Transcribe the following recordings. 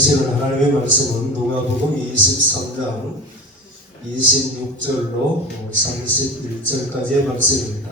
주시는 하나님의 말씀은 누가복음 23장 26절로 31절까지의 말씀입니다.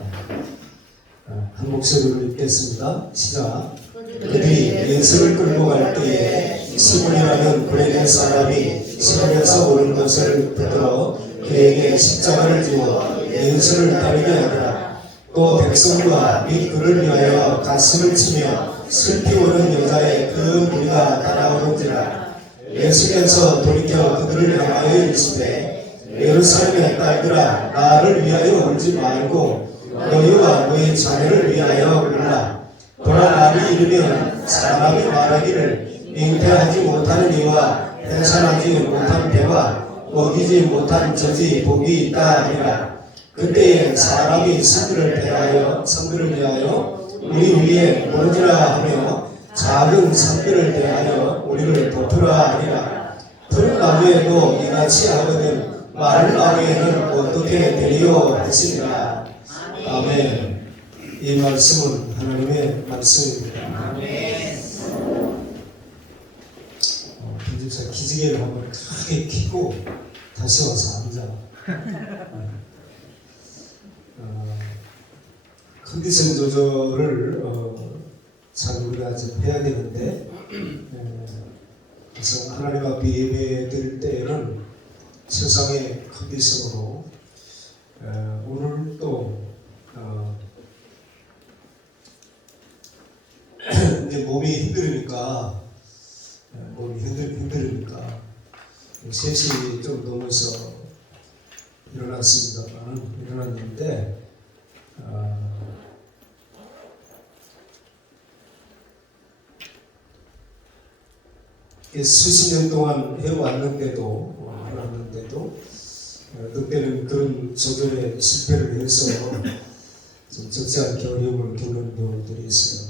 한 목소리로 읽겠습니다. 시작. 그들이 예수를 끌고 갈 때에 시몬이라는 구레네 사람이 시내에서 오는 것을 듣들어 그에게 십자가를 지워 예수를 따르게 하더라. 또 백성과 및 그를 위하여 가슴을 치며 슬피 오는 여자의 그 무리가 따라오는지라. 예수께서 돌이켜 그들을 향하여 이르시되 예루살렘의 딸들아, 나를 위하여 울지 말고 너희와 너희 자녀를 위하여 울라. 보라, 날이 이르면 사람이 말하기를 잉태하지 못하는 이와 생산하지 못한 배와 먹이지 못한 젖이 복이 있다 하리라. 그때에 사람이 성들을 대하여 우리 위에 모르지라 하며 작은 성들을 대하여 우리를 덮으라 하리라. 푸른 나무에도 이같이 하거든 마른 나무에는 어떻게 되리요 하시니라. 아멘. 이 말씀은 하나님의 말씀입니다. 아멘. 편집사 기지개를 한번 크게 켜고 다시 와서 앉아. 컨디션 조절을 잘 우리가 좀 해야 되는데, 그래서 하나님 앞에 예배 드릴 때에는 세상의 컨디션으로 오늘 또 이제 몸이 힘들으니까 3시 좀 넘어서 일어났는데 수십 년 동안 해왔는데도 그때는 그런 조절에 실패를 해서 좀 적지 않게 어려움을 겪는 경우들이 있어요.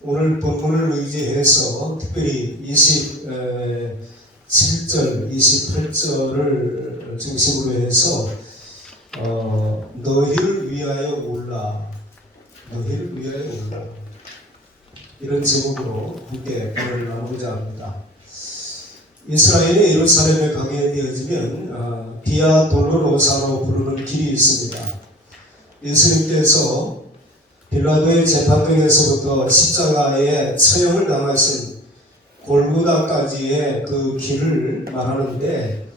오늘 본문을 의지해서 특별히 27절, 28절을 중심으로 해서 너희를 위하여 울라, 너희를 위하여 울라, 이런 제목으로 함께 말을 나누고자 합니다. 이스라엘이 예루살렘에 가게 되어지면 비아 돌로로사로 부르는 길이 있습니다. 예수님께서 빌라도의 재판정에서부터 십자가에 처형을 당하신 골고다까지의 그 길을 말하는데,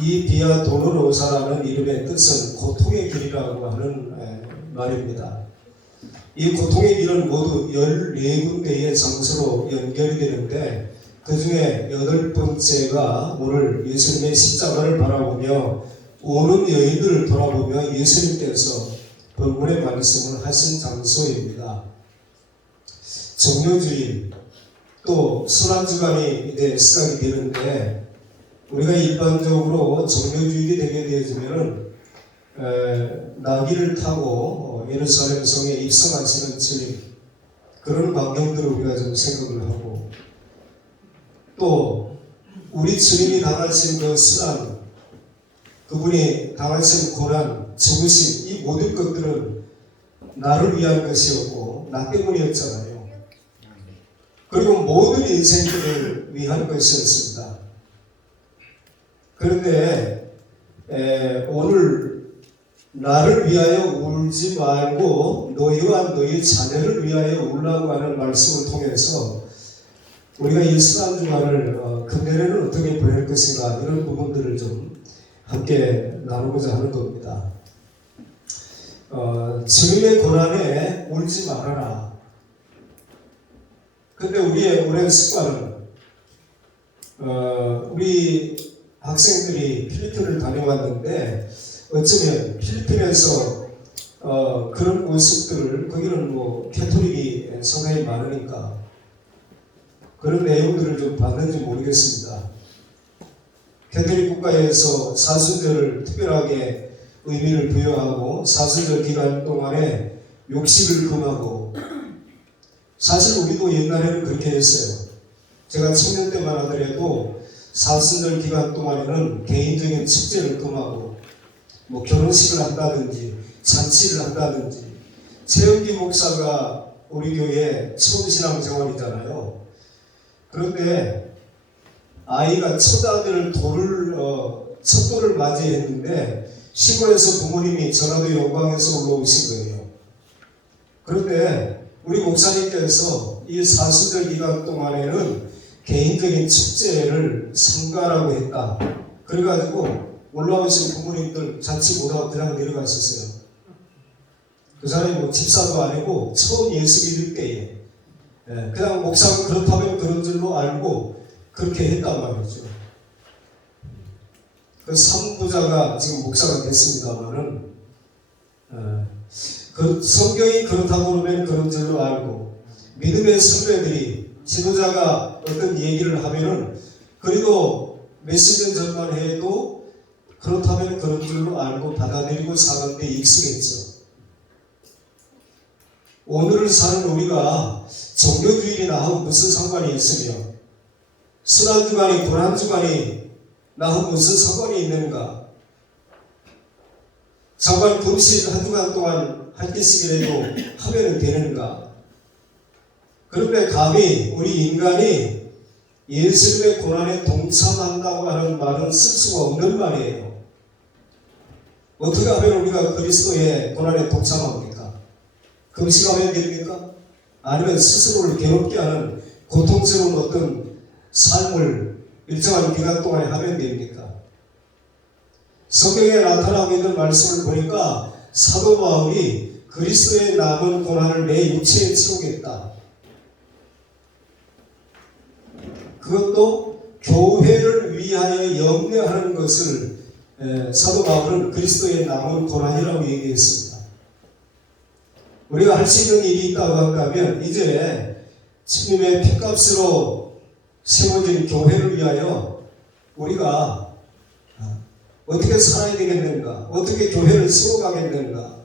이 비아 돌로로사라는 이름의 뜻은 고통의 길이라고 하는 말입니다. 이 고통의 길은 모두 14군데의 장소로 연결이 되는데, 그 중에 8번째가 오늘 예수님의 십자가를 바라보며 오는 여인들을 돌아보며 예수님께서 본문의 말씀을 하신 장소입니다. 정료주일, 또 순환주간이 이제 시작이 되는데, 우리가 일반적으로 정료주일이 되게 되어지면은 나귀를 타고 예루살렘 성에 입성하시는 주일, 그런 광경들을 우리가 좀 생각을 하고, 또 우리 주님이 당하신 그 순환, 그분이 당하신 고난, 죽으심, 이 모든 것들은 나를 위한 것이었고 나 때문이었잖아요. 그리고 모든 인생들을 위한 것이었습니다. 그런데 오늘 나를 위하여 울지 말고 너희와 너희 자녀를 위하여 울라고 하는 말씀을 통해서 우리가 이 순환주간을 금년에는 어떻게 보낼 것인가, 이런 부분들을 좀 함께 나누고자 하는 겁니다. 주님의 고난에 울지 말아라. 근데 우리의 오랜 습관은 우리 학생들이 필리핀을 다녀왔는데, 어쩌면 필리핀에서 그런 모습들을, 거기는 뭐 캐톨릭이 상당히 많으니까 그런 내용들을 좀 봤는지 모르겠습니다. 캐톨릭 국가에서 사순절을 특별하게 의미를 부여하고 사순절 기간 동안에 육식을 금하고, 사실 우리도 옛날에는 그렇게 했어요. 제가 청년 때만 하더라도 사순절 기간 동안에는 개인적인 축제를 금하고, 뭐 결혼식을 한다든지 잔치를 한다든지. 최영기 목사가 우리 교회 초신앙생활이잖아요. 그런데 아이가 첫 아들 첫 돌을 맞이했는데 시골에서 부모님이 전라도 영광에서 올라오신 거예요. 그런데 우리 목사님께서 이 사수절 기간 동안에는 개인적인 축제를 삼가라고 했다. 그래가지고 올라오신 부모님들 잔치 못하고 그냥 내려가셨어요. 그 사람이 뭐 집사도 아니고 처음 예수 믿을 때에 그냥 목사가 그렇다면 그런 줄로 알고 그렇게 했단 말이죠. 그 삼부자가 지금 목사가 됐습니다만은 그 성경이 그렇다고 그러면 그런 줄로 알고 믿음의 선배들이 지도자가 어떤 얘기를 하면은 그래도 몇십 년 전만 해도 그렇다면 그런 줄로 알고 받아들이고 사는 데 익숙했죠. 오늘을 사는 우리가 종교주일이나 하고 무슨 상관이 있으며 순환주간이 고난주간이 나하고 무슨 상관이 있는가? 잠깐 금식 한 주간 동안 한 개씩이라도 하면 되는가? 그런데 감히 우리 인간이 예수님의 고난에 동참한다고 하는 말은 쓸 수가 없는 말이에요. 어떻게 하면 우리가 그리스도의 고난에 동참합니까? 금식하면 됩니까? 아니면 스스로를 괴롭게 하는 고통스러운 어떤 삶을 일정한 기간 동안에 하면 됩니까? 성경에 나타나고 있는 말씀을 보니까 사도 바울이 그리스도의 남은 고난을 내 육체에 치우겠다. 그것도 교회를 위하여 염려하는 것을 사도 바울은 그리스도의 남은 고난이라고 얘기했습니다. 우리가 할 수 있는 일이 있다고 한다면 이제 주님의 핏값으로 세워진 교회를 위하여 우리가 어떻게 살아야 되겠는가, 어떻게 교회를 세워가겠는가.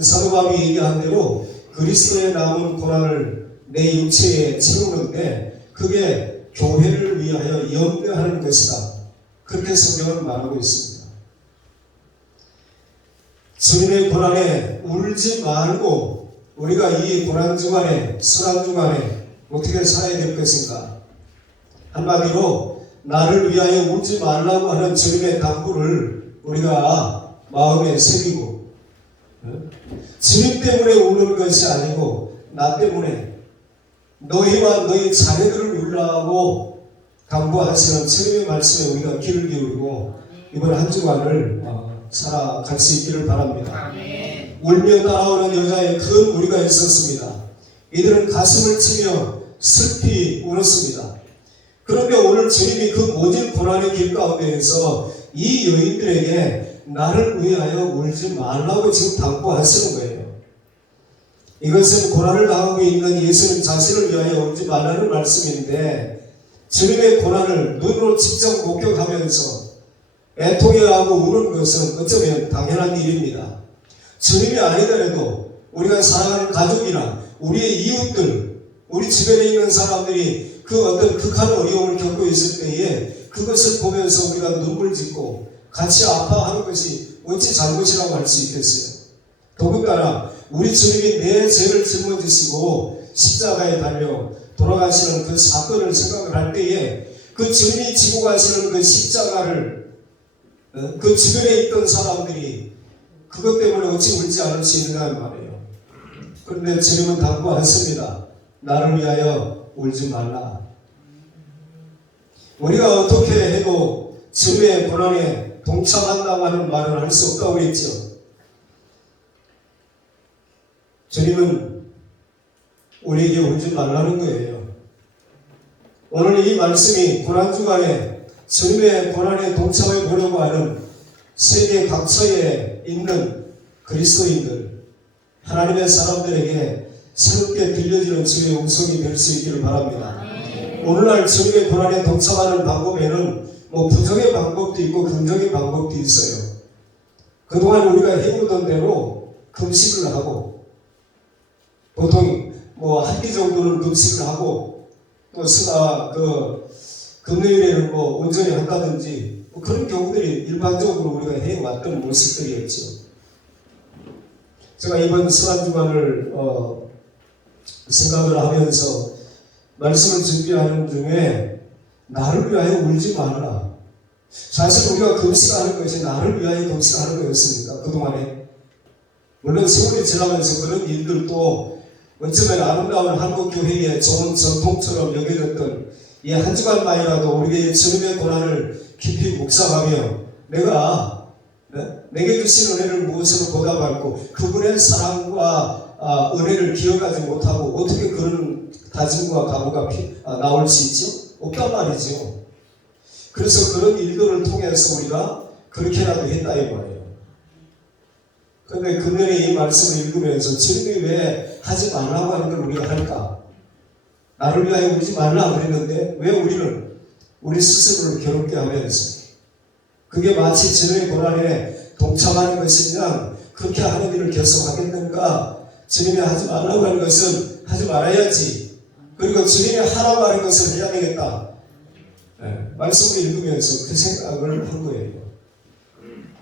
사도 바울이 얘기한 대로 그리스도의 남은 고난을 내 육체에 채우는데 그게 교회를 위하여 염려하는 것이다. 그렇게 성경은 말하고 있습니다. 주님의 고난에 울지 말고 우리가 이 고난주간에 순환주간에 어떻게 살아야 될 것인가. 한마디로 나를 위하여 울지 말라고 하는 주님의 당부를 우리가 마음에 새기고 주님 때문에 우는 것이 아니고 나 때문에 너희와 너희 자녀들을 울라고 당부하시는 주님의 말씀에 우리가 귀를 기울이고 이번 한 주간을 살아갈 수 있기를 바랍니다. 울며 따라오는 여자의 큰 무리가 있었습니다. 이들은 가슴을 치며 슬피 울었습니다. 그런데 오늘 주님이 그 모든 고난의 길 가운데에서 이 여인들에게 나를 위하여 울지 말라고 지금 당부하시는 거예요. 이것은 고난을 당하고 있는 예수님 자신을 위하여 울지 말라는 말씀인데 주님의 고난을 눈으로 직접 목격하면서 애통해하고 우는 것은 어쩌면 당연한 일입니다. 주님이 아니더라도 우리가 사랑하는 가족이나 우리의 이웃들, 우리 주변에 있는 사람들이 그 어떤 극한 어려움을 겪고 있을 때에 그것을 보면서 우리가 눈물 짓고 같이 아파하는 것이 어찌 잘못이라고 할 수 있겠어요. 더군다나 우리 주님이 내 죄를 짊어지시고 십자가에 달려 돌아가시는 그 사건을 생각을 할 때에 그 주님이 지고 가시는 그 십자가를 그 주변에 있던 사람들이 그것 때문에 어찌 울지 않을 수 있는가 말이에요. 그런데 주님은 당부했습니다. 나를 위하여 울지 말라. 우리가 어떻게 해도 주님의 고난에 동참한다고 하는 말을 할 수 없다고 했죠. 주님은 우리에게 울지 말라는 거예요. 오늘 이 말씀이 고난주간에 주님의 고난에 동참해 보려고 하는 세계 각처에 있는 그리스도인들, 하나님의 사람들에게 새롭게 들려지는 주의 음성이 될 수 있기를 바랍니다. 오늘날 주님의 고난에 동참하는 방법에는 부정의 방법도 있고 긍정의 방법도 있어요. 그동안 우리가 해오던 대로 금식을 하고 보통 한 끼 정도는 금식을 하고 또 금요일에는 온전히 한다든지 그런 경우들이 일반적으로 우리가 해왔던 모습들이었죠. 제가 이번 순환주간을 생각을 하면서 말씀을 준비하는 중에 나를 위하여 울지 말라. 사실 우리가 금식하는 것이 나를 위하여 금식하는 거였습니까? 그동안에. 물론 세월이 지나면서 그런 일들도 어쩌면 아름다운 한국교회의 좋은 전통처럼 여겨졌던 이 한 주간만이라도 우리의 주님의 고난을 깊이 묵상하며 내게 주신 은혜를 무엇으로 보답할고 그분의 사랑과 은혜를 기억하지 못하고 어떻게 그런 다짐과 각오가 나올 수 있죠? 없단 말이죠. 그래서 그런 일들을 통해서 우리가 그렇게라도 했다 이 말이에요. 그런데 금년에 이 말씀을 읽으면서 주님이 왜 하지 말라고 하는 걸 우리가 할까? 나를 위하여 울지 말라 그랬는데 왜 우리는 우리 스스로를 괴롭게 하면서 그게 마치 주님의 고난에 동참하는 것이냐 그렇게 하는 일을 계속하겠는가? 주님이 하지 말라고 하는 것은 하지 말아야지. 그리고 주님이 하라고 하는 것을 해야 되겠다. 말씀을 읽으면서 그 생각을 한 거예요.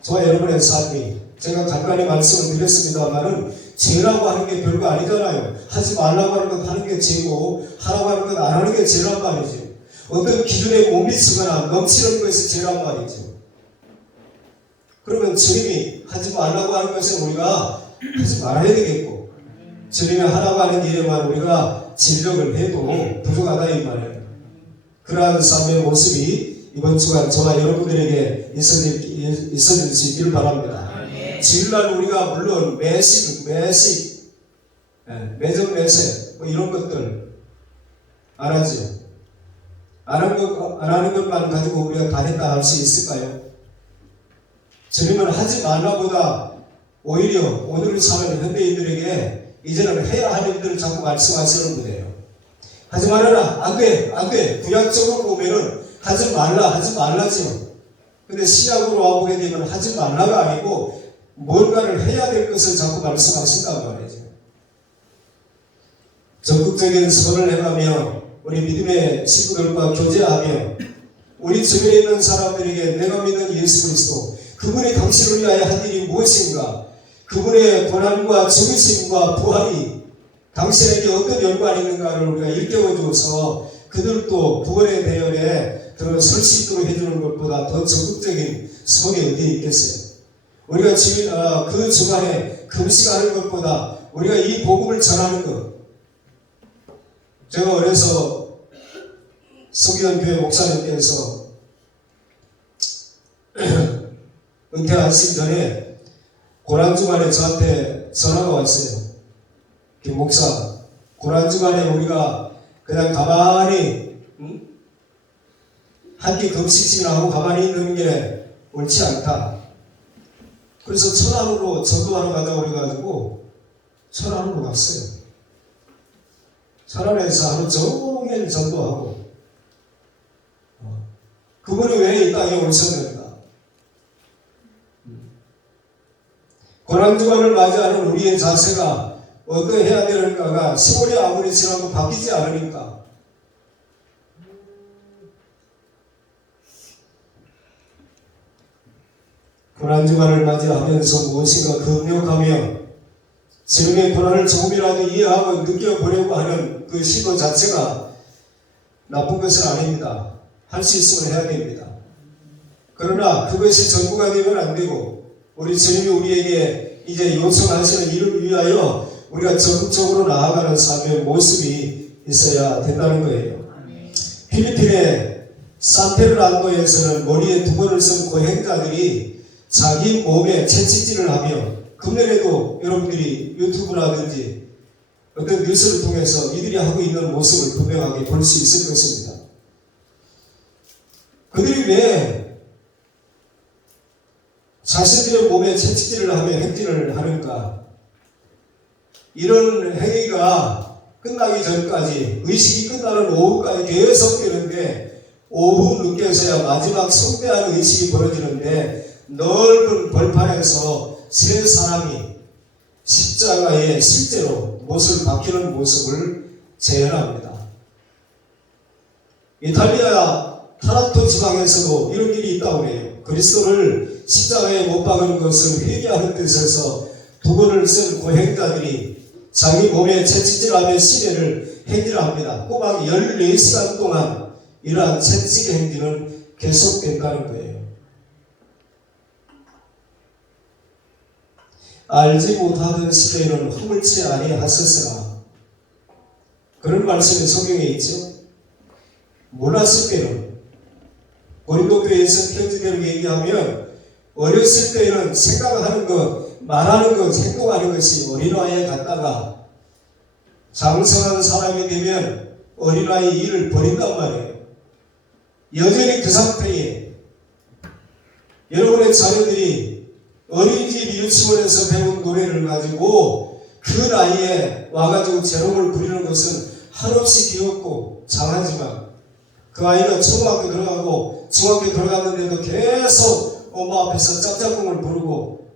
저와 여러분의 삶이 제가 간간히 말씀을 드렸습니다만은 죄라고 하는 게 별거 아니잖아요. 하지 말라고 하는 것 하는 게 죄고 하라고 하는 것 안 하는 게 죄란 말이죠. 어떤 기준에 못 미치거나 넘치는 것이 죄란 말이죠. 그러면 주님이 하지 말라고 하는 것은 우리가 하지 말아야 되겠고 주님이 하라고 하는 일에만 우리가 진력을 해도 부족하다 이 말이에요. 그러한 삶의 모습이 이번 주간 저와 여러분들에게 있어질 수 있기를 바랍니다. 주일날 우리가 물론 매점 매세 뭐 이런 것들 안 하죠. 안 하는 것만 가지고 우리가 다 했다 할 수 있을까요? 주님은 하지 말라보다 오히려 오늘을 사는 현대인들에게 이제는 해야 할 일들을 자꾸 말씀하시는 분이에요. 하지 말아라. 안 돼. 구약적으로 보면은 하지 말라지요. 근데 신약으로 와보게 되면 하지 말라가 아니고 뭔가를 해야 될 것을 자꾸 말씀하신단 말이죠. 적극적인 선을 해가며 우리 믿음의 친구들과 교제하며 우리 주변에 있는 사람들에게 내가 믿는 예수 그리스도 그분이 당신을 위하여 한 일이 무엇인가 그분의 고난과 죽으심과 부활이 당신에게 어떤 연관이 있는가를 우리가 일깨워줘서 그들도 구원의 대열에 들어설 수 있도록 해주는 것보다 더 적극적인 성이 어디에 있겠어요? 우리가 그 주간에 금식하는 것보다 우리가 이 복음을 전하는 것. 제가 어려서 성기현교회 목사님께서 은퇴하시기 전에 고난주간에 저한테 전화가 왔어요. 김 목사, 고난주간에 우리가 그냥 가만히 한 끼 금식이나 하고 가만히 있는 게 옳지 않다. 그래서 천안으로 전도하러 가자고 그래가지고 천안으로 갔어요. 천안에서 하루 종일 전도하고 그분이 왜 이 땅에 오셨는가? 고난주간을 맞이하는 우리의 자세가 어떠해야 되는가가 세월이 아무리 지나도 바뀌지 않으니까 고난주간을 맞이하면서 무엇인가 금욕하며 주님의 고난을 조금이라도 이해하고 느껴보려고 하는 그 시도 자체가 나쁜 것은 아닙니다. 할 수 있으면 해야 됩니다. 그러나 그것이 전부가 되면 안 되고 우리 주님이 우리에게 이제 요청하시는 일을 위하여 우리가 적극적으로 나아가는 삶의 모습이 있어야 된다는 거예요. 필리핀의 산테르란도에서는 머리에 두건을 쓴 고행자들이 자기 몸에 채찍질을 하며 금년에도 여러분들이 유튜브라든지 어떤 뉴스를 통해서 이들이 하고 있는 모습을 분명하게 볼 수 있을 것입니다. 그들이 왜 자신들의 몸에 채찍질을 하며 행진을 하는가? 이런 행위가 끝나기 전까지 의식이 끝나는 오후까지 계속 되는데 오후 늦게서야 마지막 성대한 의식이 벌어지는데 넓은 벌판에서 세 사람이 십자가에 실제로 못을 박히는 모습을 재현합니다. 이탈리아 타란토 지방에서도 이런 일이 있다고 해요. 그리스도를 십자가에 못 박은 것을 회개하는 뜻에서 두건을 쓴 고행자들이 자기 몸에 채찍질하며 시대를 행진합니다. 꼬박 14시간 동안 이러한 채찍의 행진은 계속된다는 거예요. 알지 못하던 시대에는 허물지 아니하셨으나, 그런 말씀이 성경에 있죠. 몰랐을 때는, 고린도교회에서 편지대로 얘기하면 어렸을 때는 생각하는 것, 말하는 것, 행동하는 것이 어린아이에 갔다가 장성한 사람이 되면 어린아이 일을 버린단 말이에요. 여전히 그 상태에 여러분의 자녀들이 어린이집 유치원에서 배운 노래를 가지고 그 나이에 와가지고 재롱을 부리는 것은 한없이 귀엽고 장하지만, 그 아이가 초등학교 들어가고 중학교 들어갔는데도 계속 엄마 앞에서 짝짝꿍을 부르고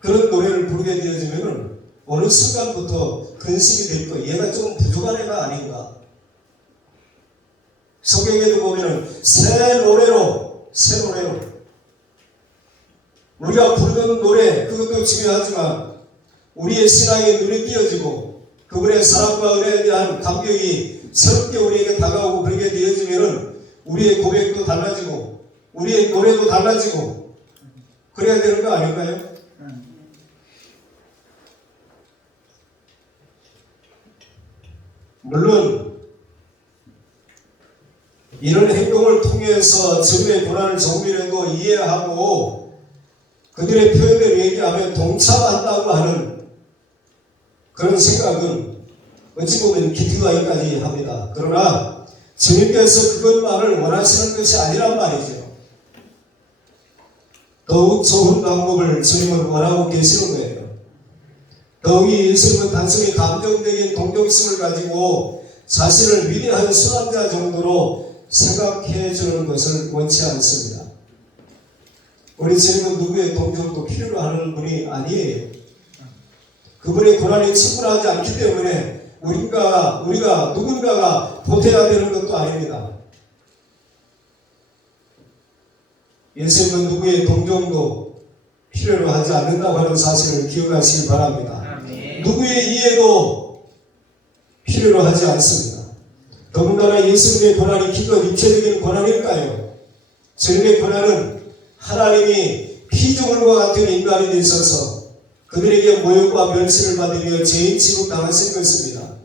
그런 노래를 부르게 되어지면 어느 순간부터 근심이 될 거예요. 얘가 좀 부족한 애가 아닌가. 성경에도 보면은 새 노래로 우리가 부르는 노래, 그것도 중요하지만 우리의 신앙에 눈이 띄어지고 그분의 사랑과 은혜에 대한 감격이 새롭게 우리에게 다가오고 그렇게 되어지면은 우리의 고백도 달라지고 우리의 노래도 달라지고 그래야 되는 거 아닐까요? 물론 이런 행동을 통해서 주님의 고난을 조금이라도 이해하고 그들의 표현대로 얘기하면 동참한다고 하는 그런 생각은 어찌 보면 깊이가 있까지 합니다. 그러나 주님께서 그것만을 원하시는 것이 아니란 말이죠. 더욱 좋은 방법을 주님은 원하고 계시는 거예요. 더욱이 예수님은 단순히 감정적인 동정심을 가지고 자신을 위대한 수단자 정도로 생각해 주는 것을 원치 않습니다. 우리 주님은 누구의 동정도 필요로 하는 분이 아니에요. 그분의 고난이 충분하지 않기 때문에 우리가 누군가가 보태야 되는 것도 아닙니다. 예수님은 누구의 동정도 필요로 하지 않는다고 하는 사실을 기억하시기 바랍니다. 누구의 이해도 필요로 하지 않습니다. 더군다나 예수님의 고난이 기껏 육체적인 고난일까요? 주님의 고난은 하나님이 피조물과 같은 인간이 되셔서 그들에게 모욕과 멸시를 받으며 죄인 취급당하신 것입니다.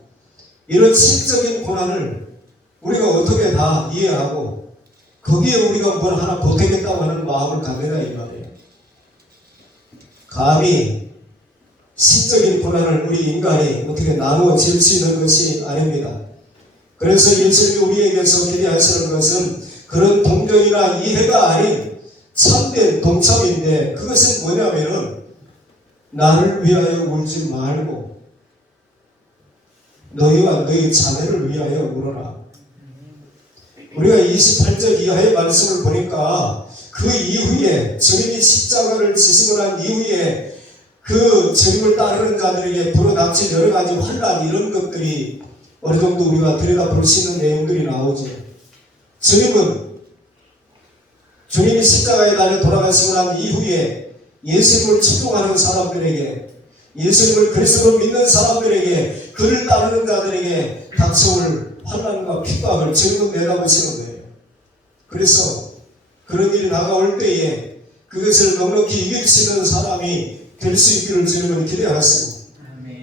이런 심적인 고난을 우리가 어떻게 다 이해하고 거기에 우리가 뭘 하나 보태겠다고 하는 마음을 갖느냐 이 말이에요. 감히 심적인 고난을 우리 인간이 어떻게 나누어 질 수 있는 것이 아닙니다. 그래서 예수님이 우리에게서 기대하시는 것은 그런 동정이나 이해가 아닌 참된 동참인데, 그것은 뭐냐면은 나를 위하여 울지 말고 너희와 너희 자녀를 위하여 울어라. 우리가 28절 이하의 말씀을 보니까 그 이후에 주님이 십자가를 지시고 난 이후에 그 주님을 따르는 자들에게 불어닥친 여러 가지 환난, 이런 것들이 어느 정도 우리가 들여다볼 수 있는 내용들이 나오죠. 주님이 십자가에 달려 돌아가시고 난 이후에 예수님을 추종하는 사람들에게, 예수님을 그리스도로 믿는 사람들에게, 그를 따르는 자들에게 닥쳐올 환난과 핍박을 주님은 내다보시는 거예요. 그래서 그런 일이 다가올 때에 그것을 넉넉히 이길 수 있는 사람이 될 수 있기를 주님은 기대하시고,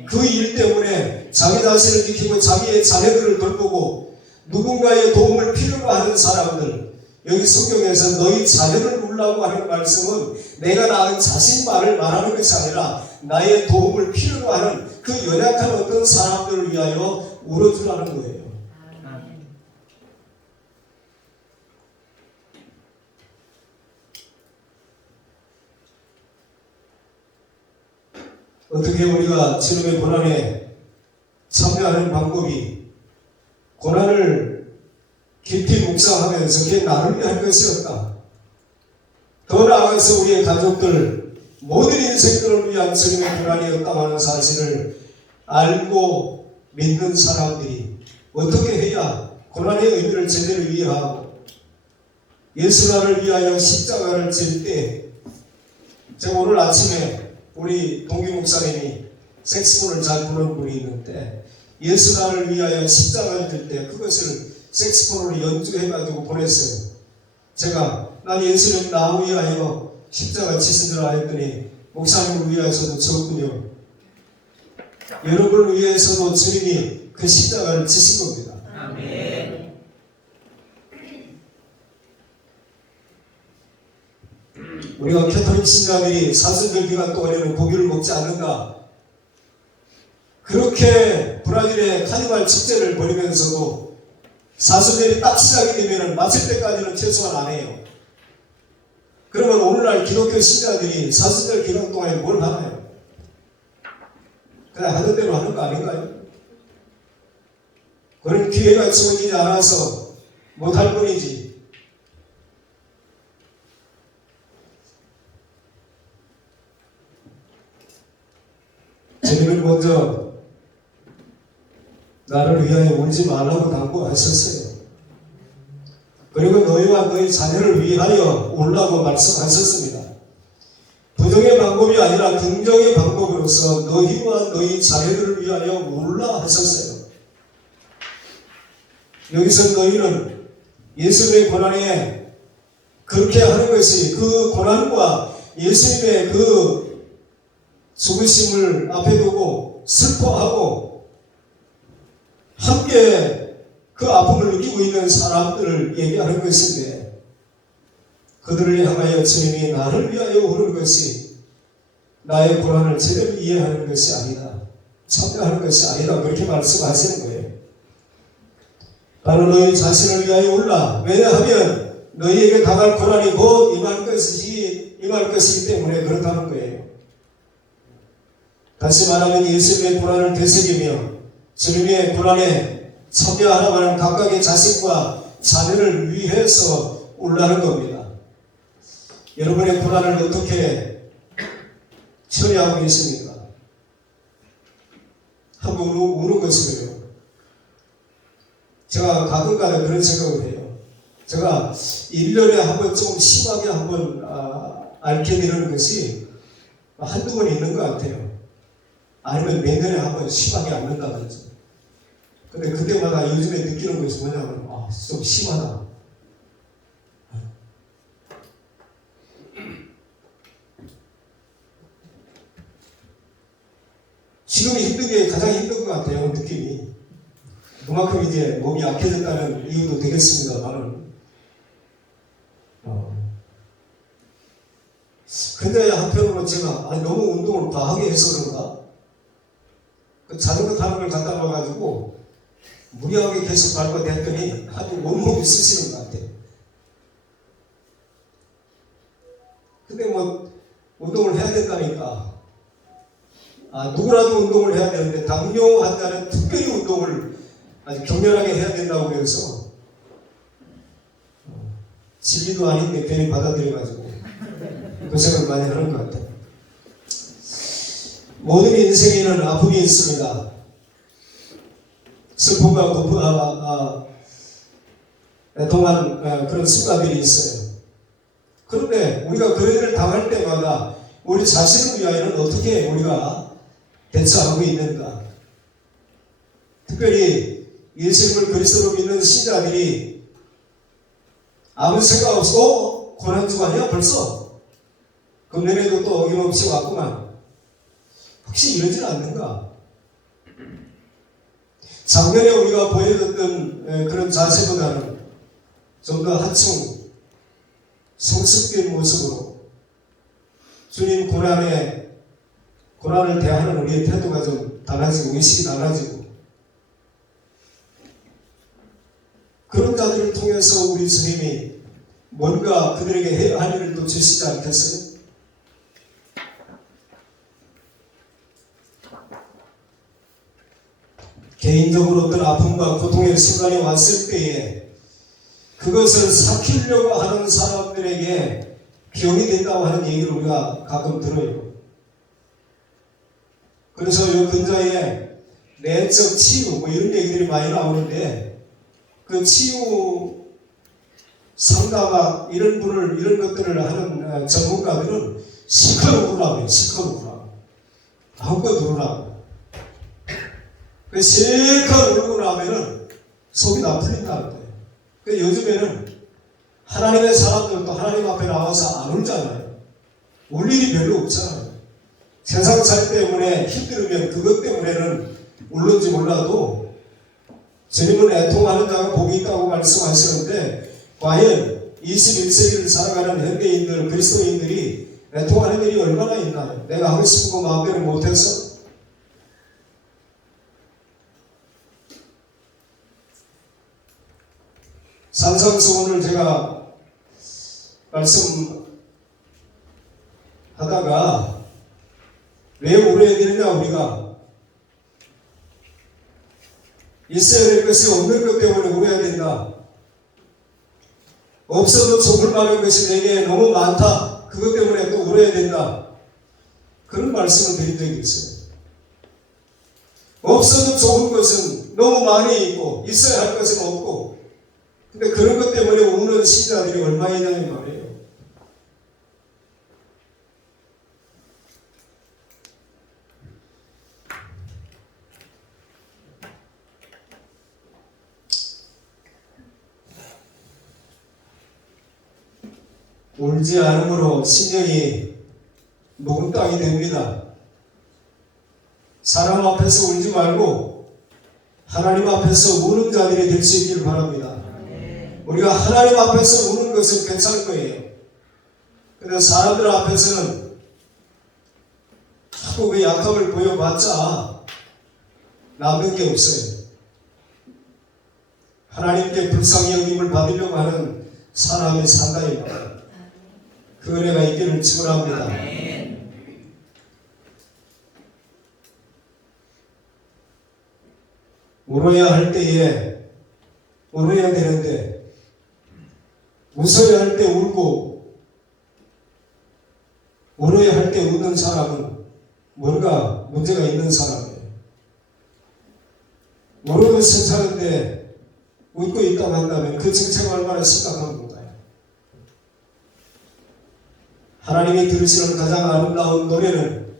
그 일 때문에 자기 자신을 지키고 자기의 자녀들을 돌보고 누군가의 도움을 필요로 하는 사람들, 여기 성경에서 너희 자녀를 울라고 하는 말씀은 내가 낳은 자신만을 말하는 것이 아니라 나의 도움을 필요로 하는 그 연약한 어떤 사람들을 위하여 울어주라는 거예요. 어떻게 우리가 주님의 고난에 참여하는 방법이, 고난을 깊이 묵상하면서 그게 나를 위한 것이었다, 더 나아가서 우리의 가족들, 모든 인생들을 위한 주님의 고난이었다고 하는 사실을 알고 믿는 사람들이 어떻게 해야 고난의 의미를 제대로 이해하고 예수나를 위하여 십자가를 질 때, 제가 오늘 아침에 우리 동기 목사님이 색스폰을 잘 부르는 분이 있는데 예수나를 위하여 십자가를 질 때 그것을 색스폰으로 연주해가지고 보냈어요. 제가 난 예수님 나 위하여 십자가 지시더라 했더니 목사님을 위하여서도 적군요. 여러분을 위해서도 주님이 그 십자가를 지신 겁니다. 아멘. 우리가 캐톨릭 신자들이 사순절 기간 동안에는 고기를 먹지 않는가? 그렇게 브라질의 카니발 축제를 벌이면서도 사순절이 딱 시작이 되면 마칠 때까지는 최소한 안 해요. 그러면 오늘날 기독교 신자들이 사순절 기간 동안에 뭘 하나요? 그냥 하던 대로 하는 거 아닌가요? 그런 기회가 주어지지 않아서 못할 뿐이지. 주님은 먼저 나를 위하여 울지 말라고 당부하셨어요. 그리고 너희와 너희 자녀를 위하여 울라고 말씀하셨습니다. 부정의 방법이 아니라 긍정의 방법으로서 너희와 너희 자녀들을 위하여 울라 하셨어요. 여기서 너희는 예수님의 고난에 그렇게 하는 것이 그 고난과 예수님의 그 죽으심을 앞에 두고 슬퍼하고 함께 그 아픔을 느끼고 있는 사람들을 얘기하는 것인데 그들을 향하여 주님이 나를 위하여 우는 것이 나의 고난을 제대로 이해하는 것이 아니다. 참여하는 것이 아니다. 그렇게 말씀하시는 거예요. 바로 너희 자신을 위하여 울라. 왜냐하면 너희에게 당할 고난이 곧 임할 것이기 때문에 그렇다는 거예요. 다시 말하면 예수님의 고난을 되새기며 주님의 고난에 참여하라고 하는 각각의 자신과 자녀를 위해서 울라는 겁니다. 여러분의 고난을 어떻게 처리하고 계십니까? 한번 우는 것이군요. 제가 가끔가다 그런 생각을 해요. 제가 1년에 한번 좀 심하게 한번 앓게 되는 것이 한두 번 있는 것 같아요. 아니면 내년에 한번 심하게 앓는다든지. 근데 그때마다 요즘에 느끼는 것이 뭐냐면 좀 심하다. 지금 힘든 게 가장 힘든 것 같아요. 느낌이. 그만큼 이제 몸이 약해졌다는 이유도 되겠습니다만 근데 한편으로 제가 너무 운동을 과하게 해서 그런가? 그 자전거 타는 걸 갖다 놔가지고 무리하게 계속 밟고 댔더니 아주 온몸이 쑤시는 것 같아요. 근데 뭐 운동을 해야 된다니까. 누구라도 운동을 해야 되는데 당뇨 환자는 특별히 운동을 아주 격렬하게 해야 된다고 그래서 진리도 아닌데 괜히 받아들여가지고 고생을 많이 하는 것 같아요. 모든 인생에는 아픔이 있습니다. 슬픔과 고통과 동안 그런 순간들이 있어요. 그런데 우리가 그런 일을 당할 때마다 우리 자신을 위하여는 어떻게 우리가 대처하고 있는가? 특별히 예수님을 그리스도로 믿는 신자들이 아무 생각 없이 고난주가 아니야 벌써? 금년에도 또 어김없이 왔구만. 혹시 이러지는 않는가? 작년에 우리가 보여줬던 그런 자세보다는 좀 더 하층 성숙된 모습으로 주님 고난을 대하는 우리의 태도가 좀 달라지고 의식이 달라지고 그런 자들을 통해서 우리 주님이 뭔가 그들에게 해야 할 일을 또 주시지 않겠어요? 개인적으로 어떤 아픔과 고통의 순간이 왔을 때에 그것을 삭히려고 하는 사람들에게 병이 된다고 하는 얘기를 우리가 가끔 들어요. 그래서 이 근자에 내적 치유 뭐 이런 얘기들이 많이 나오는데 그 치유 상담학 이런 것들을 하는 전문가들은 시커로 울라고 해요. 시커로 울라고. 마음껏 울으라고. 그 실컷 울고 나면은 속이 다 풀린다는 거예요. 요즘에는 하나님의 사람들도 하나님 앞에 나와서 안 울잖아요. 울 일이 별로 없잖아요. 세상 살 때문에 힘들으면 그것 때문에는 울는지 몰라도 주님은 애통하는 자가 복이 있다고 말씀하시는데 과연 21세기를 살아가는 현대인들, 그리스도인들이 애통하는 일이 얼마나 있나요? 내가 하고 싶은 거 마음대로 못해서? 산상수 오늘 제가 말씀하다가 왜 울어야 되느냐 우리가 있어야 될 것이 없는 것 때문에 울어야 된다. 없어도 죽을 만한 것이 내게 너무 많다. 그것 때문에 또 울어야 된다. 그런 말씀을 드린 적이 있어요. 없어도 좋은 것은 너무 많이 있고 있어야 할 것은 없고 근데 그런 것 때문에 우는 신자들이 얼마나 있냐는 말이에요. 울지 않으므로 심령이 녹은 땅이 됩니다. 사람 앞에서 울지 말고 하나님 앞에서 우는 자들이 될 수 있기를 바랍니다. 우리가 하나님 앞에서 우는 것은 괜찮을 거예요. 그런데 사람들 앞에서는 자꾸 그 약함을 보여봤자 남는 게 없어요. 하나님께 불쌍히 여김을 받으려고 하는 사람이 산다입니다. 그 은혜가 있기를 축원합니다. 울어야 할 때에 울어야 되는데 웃어야 할 때 울고 울어야 할 때 우는 사람은 뭔가 문제가 있는 사람이에요. 울어도 괜찮은데 웃고 있다고 한다면 그 정체가 얼마나 심각한 건가요? 하나님이 들으시는 가장 아름다운 노래는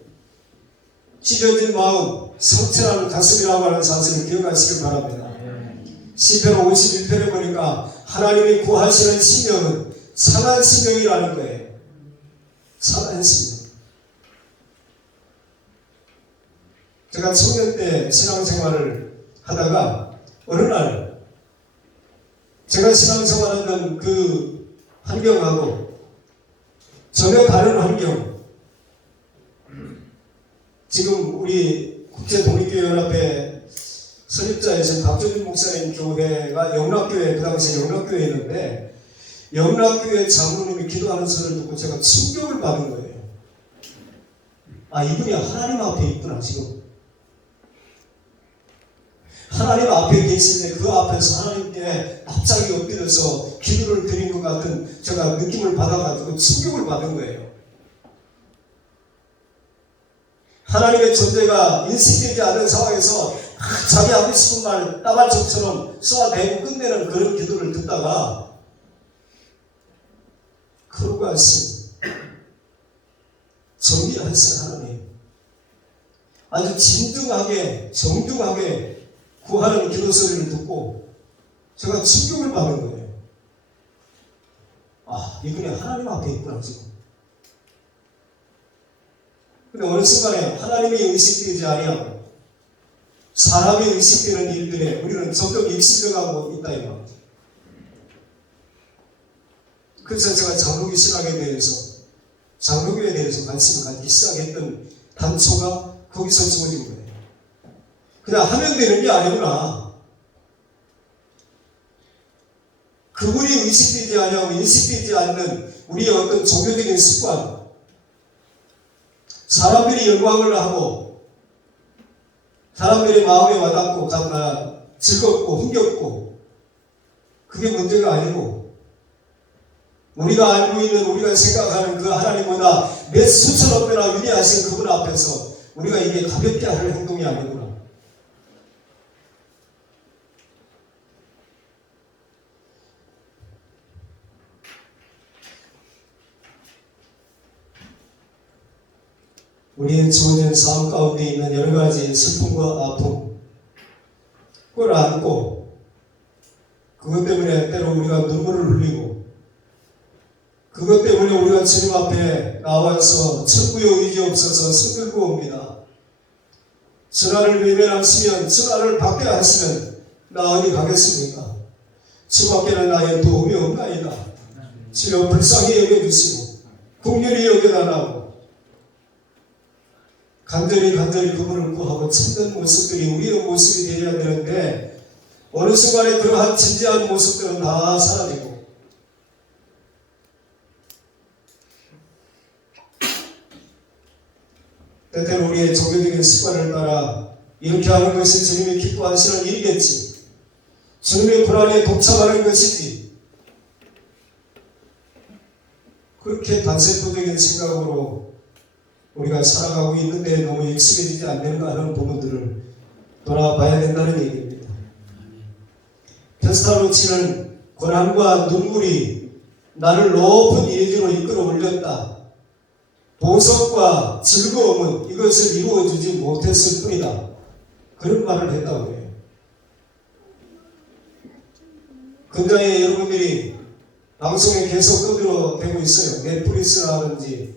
찢어진 마음, 성찰하는 가슴이라고 하는 사실을 기억하시길 바랍니다. 시편 51편에 보니까 하나님이 구하시는 심령은 상한 심령이라는 거예요. 상한 심령. 제가 청년 때 신앙생활을 하다가 어느 날 제가 신앙생활하던 그 환경하고 전혀 다른 환경. 지금 우리 국제독립교회연합회 설립자이신 박조준 목사님 교회가 영락교회, 그 당시에 영락교회였는데 영락교회 장로님이 기도하는 소리를 듣고 제가 충격을 받은 거예요. 아, 이분이 하나님 앞에 있구나 지금. 하나님 앞에 계신데 그 앞에서 하나님께 갑자기 엎드려서 기도를 드린 것 같은 제가 느낌을 받아가지고 충격을 받은 거예요. 하나님의 존재가 인식되지 않은 상황에서 자기 하고 싶은 말 따발총처럼 쏘아대고 끝내는 그런 기도를 듣다가 그러고 하신 정리하신 하나님 아주 진중하게 정중하게 구하는 기도 소리를 듣고 제가 충격을 받은 거예요. 아, 이분이 하나님 앞에 있구나 지금. 근데 어느 순간에 하나님이 의식되지 아니하고 사람이 의식되는 일들에 우리는 점점 익숙해가고 있다 이 말이죠. 그래서 제가 장로교 신학에 대해서 장로교에 대해서 관심을 갖기 시작했던 단초가 거기서 주어진 거예요. 그냥 하면 되는 게 아니구나. 그분이 의식되지 아니하고 인식되지 않는 우리의 어떤 종교적인 습관, 사람들이 영광을 하고 사람들의 마음에 와닿고 즐겁고 흥겹고 그게 문제가 아니고 우리가 알고 있는 우리가 생각하는 그 하나님보다 몇 수천억 배나 위대하신 그분 앞에서 우리가 이게 가볍게 할 행동이 아니구나. 우리의 주어진 삶 가운데 있는 여러 가지 슬픔과 아픔, 그걸 안고 그것 때문에 때로 그것 때문에 우리가 주님 앞에 나와서 천국의 의지 없어서 서들고 옵니다. 전화를 외면하시면, 전화를 받게 하시면 나 어디 가겠습니까? 주밖에는 나의 도움이 없나이다. 주여 불쌍히 여겨주시고 긍휼히 여겨달라고 간절히 그분을 구하고 찾는 모습들이 우리의 모습이 되어야 되는데, 어느 순간에 그러한 진지한 모습들은 다 사라지고 때때로 우리의 종교적인 습관을 따라 이렇게 하는 것이 주님이 기뻐하시는 일이겠지, 주님의 불안에 동참하는 것이지, 그렇게 단세포적인 생각으로 우리가 살아가고 있는데 너무 익숙해지지 않는가 하는 부분들을 돌아봐야 된다는 얘기입니다. 페스탈로치는 고난과 눈물이 나를 높은 예지로 이끌어 올렸다. 보석과 즐거움은 이것을 이루어주지 못했을 뿐이다. 그런 말을 했다고 해요. 근자에 여러분들이 방송에 계속 떠들어대고 있어요. 넷플릭스라든지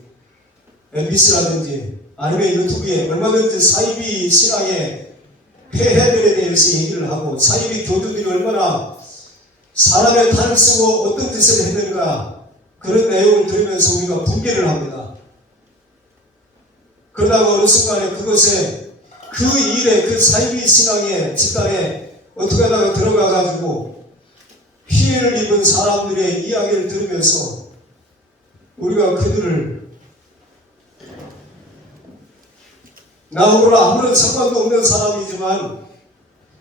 MBC라든지 아니면 유튜브에 얼마든지 사이비 신앙의 폐해들에 대해서 얘기를 하고, 사이비 교주들이 얼마나 사람의 탈을 쓰고 어떤 짓을 했는가, 그런 내용을 들으면서 우리가 분개를 합니다. 그러다가 어느 순간에 그것에, 그 일에, 그 사이비 신앙의 집단에 어떻게 하다가 들어가가지고 피해를 입은 사람들의 이야기를 들으면서 우리가 그들을 나하고는 아무런 상관도 없는 사람이지만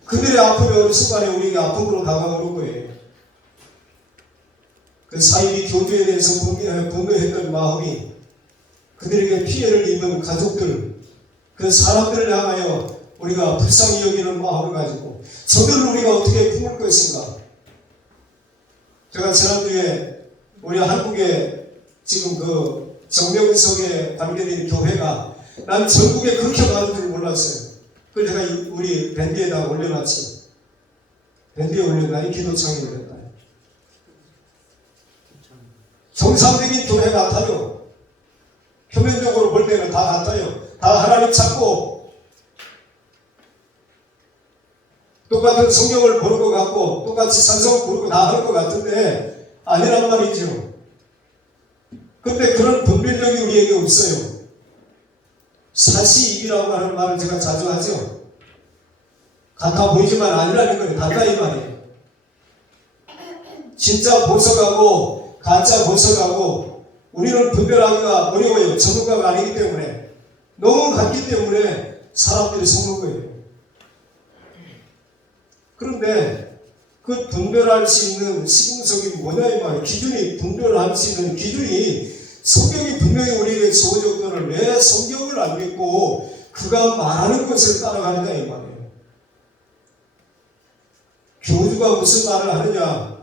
그들의 아픔이 어느 순간에 우리에게 아픔으로 다가오는 거예요. 그 사이비 교주에 대해서 분노했던 마음이 그들에게 피해를 입은 가족들, 그 사람들을 향하여 우리가 불쌍히 여기는 마음을 가지고 저들을 우리가 어떻게 품을 것인가. 제가 지난주에 우리 한국에 지금 그 정명석에 관계된 교회가, 난 전국에 그렇게 많은 줄 몰랐어요. 그걸 제가 우리 밴드에다 올려놨지. 밴드에 올렸나요? 기도창에 올렸나요? 정상적인 교회 같아요. 표면적으로 볼 때는 다 같아요. 다 하나님 찾고 똑같은 성경을 보는 것 같고 똑같이 찬송 부르고 다 하는 것 같은데 아니란 말이죠. 근데 그런 분별력이 우리에게 없어요. 사시입이라고 하는 말을 제가 자주 하죠. 같아 보이지만 아니라는 거예요. 같다 이 말이에요. 진짜 보석하고 가짜 보석하고 우리는 분별하기가 어려워요. 전문가가 아니기 때문에. 너무 같기 때문에 사람들이 속는 거예요. 그런데 그 분별할 수 있는 시금석이 뭐냐 이 말이에요. 기준이, 분별할 수 있는 기준이 성경이 분명히 우리에게 주어졌거늘 왜 성경을 안 믿고 그가 말하는 것을 따라가느냐 이 말이에요. 교주가 무슨 말을 하느냐.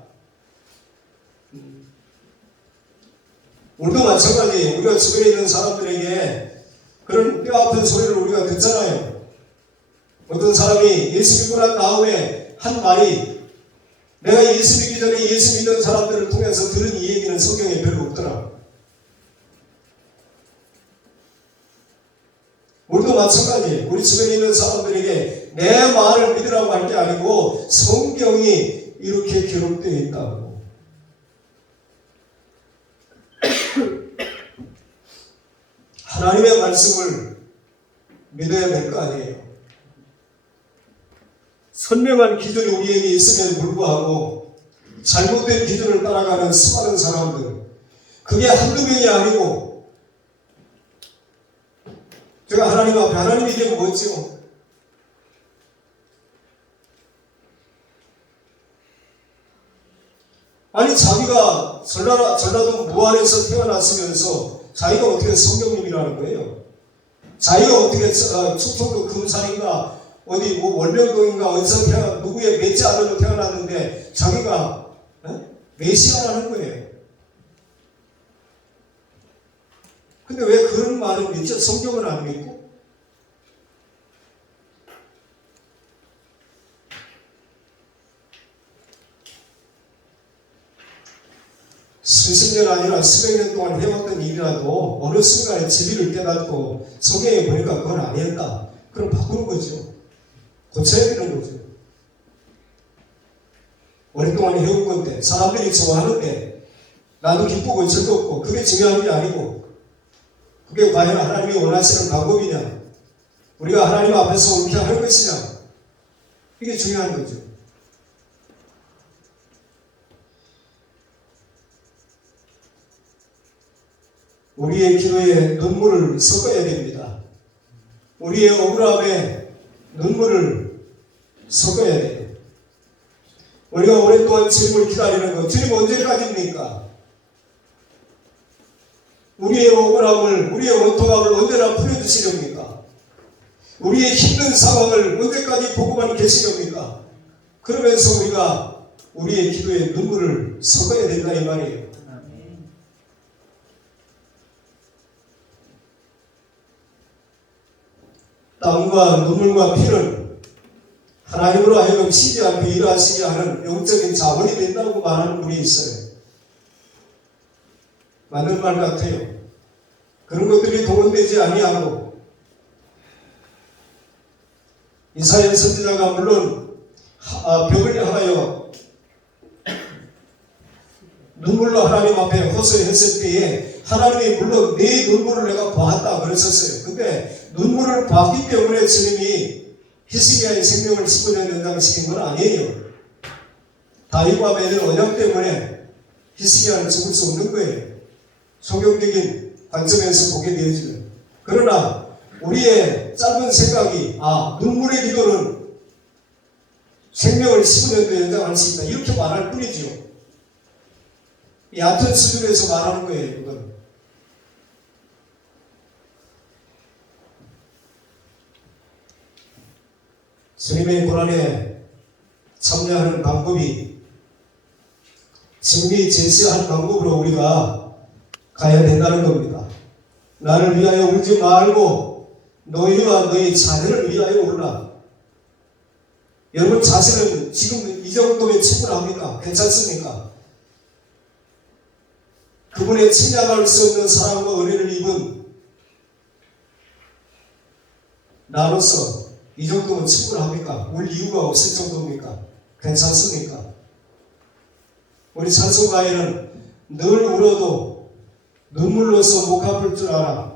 우리도 마찬가지예요. 우리가 주변에 있는 사람들에게 그런 뼈아픈 소리를 우리가 듣잖아요. 어떤 사람이 예수 믿고 난 다음에 한 말이, 내가 예수 믿기 전에 예수 믿는 사람들을 통해서 들은 이 얘기는 성경에 별로 없더라. 우리도 마찬가지예요. 우리 주변에 있는 사람들에게 내 말을 믿으라고 할 게 아니고 성경이 이렇게 기록되어 있다고. 하나님의 말씀을 믿어야 될 거 아니에요. 선명한 기준이 우리에게 있음에도 불구하고 잘못된 기준을 따라가는 수많은 사람들, 그게 한두 명이 아니고, 제가 하나님 앞에, 하나님 이게 뭐죠? 아니 자기가 전라도 무안에서 태어났으면서 자기가 어떻게 성령님이라는 거예요? 자기가 어떻게 충청도 금산인가 어디 뭐 월명동인가 어디서 누구의 맺지 아들로 태어났는데 자기가 메시아라는 거예요. 근데 왜 그런 말을 믿죠? 성경을 안 믿고? 수십 년 아니라 수백 년 동안 해왔던 일이라도 어느 순간에 진리를 깨닫고 성경에 보니까 그건 아니었다. 그럼 바꾸는 거죠. 고쳐야 되는 거죠. 오랫동안 해온 건데 사람들이 좋아하는데 나도 기쁘고 즐겁고 그게 중요한 게 아니고 그게 과연 하나님이 원하시는 방법이냐, 우리가 하나님 앞에서 옳게 하는 것이냐, 이게 중요한 거죠. 우리의 기도에 눈물을 섞어야 됩니다. 우리의 억울함에 눈물을 섞어야 돼요. 우리가 오랫동안 주님을 기다리는 것, 주님 언제까지입니까? 우리의 억울함을, 우리의 원통함을 언제나 풀어주시렵니까? 우리의 힘든 상황을 언제까지 보고만 계시렵니까? 그러면서 우리가 우리의 기도에 눈물을 섞어야 된다 이 말이에요. 땀과 눈물과 피는 하나님으로 하여금 쉬지 않고 일하시게 하는 영적인 자원이 된다고 말하는 분이 있어요. 맞는 말 같아요. 그런 것들이 동원되지 아니하고 이사야 선지자가 물론 벽을 향하여 눈물로 하나님 앞에 호소했을 때에 하나님이 물론 내 눈물을 내가 보았다 그랬었어요. 근데 눈물을 봤기 때문에 주님이 히스기야의 생명을 15년 연장시킨 건 아니에요. 다윗과 맺은 언약 때문에 히스기야는 죽을 수 없는 거예요. 성경적인 관점에서 보게 되어지는. 그러나 우리의 짧은 생각이 눈물의 기도는 생명을 15년도 연장할 수 있다 이렇게 말할 뿐이지요. 얕은 수준에서 말하는 거예요. 이건. 주님의 고난에 참여하는 방법이 주님이 제시한 방법으로 우리가 가야 된다는 겁니다. 나를 위하여 울지 말고 너희와 너희 자녀를 위하여 울라. 여러분 자신은 지금 이 정도면 충분합니까? 괜찮습니까? 그분의 침략할 수 없는 사랑과 은혜를 입은 나로서 이 정도면 충분합니까? 울 이유가 없을 정도입니까? 괜찮습니까? 우리 찬송가에는 늘 울어도 눈물로서 목 아플 줄 알아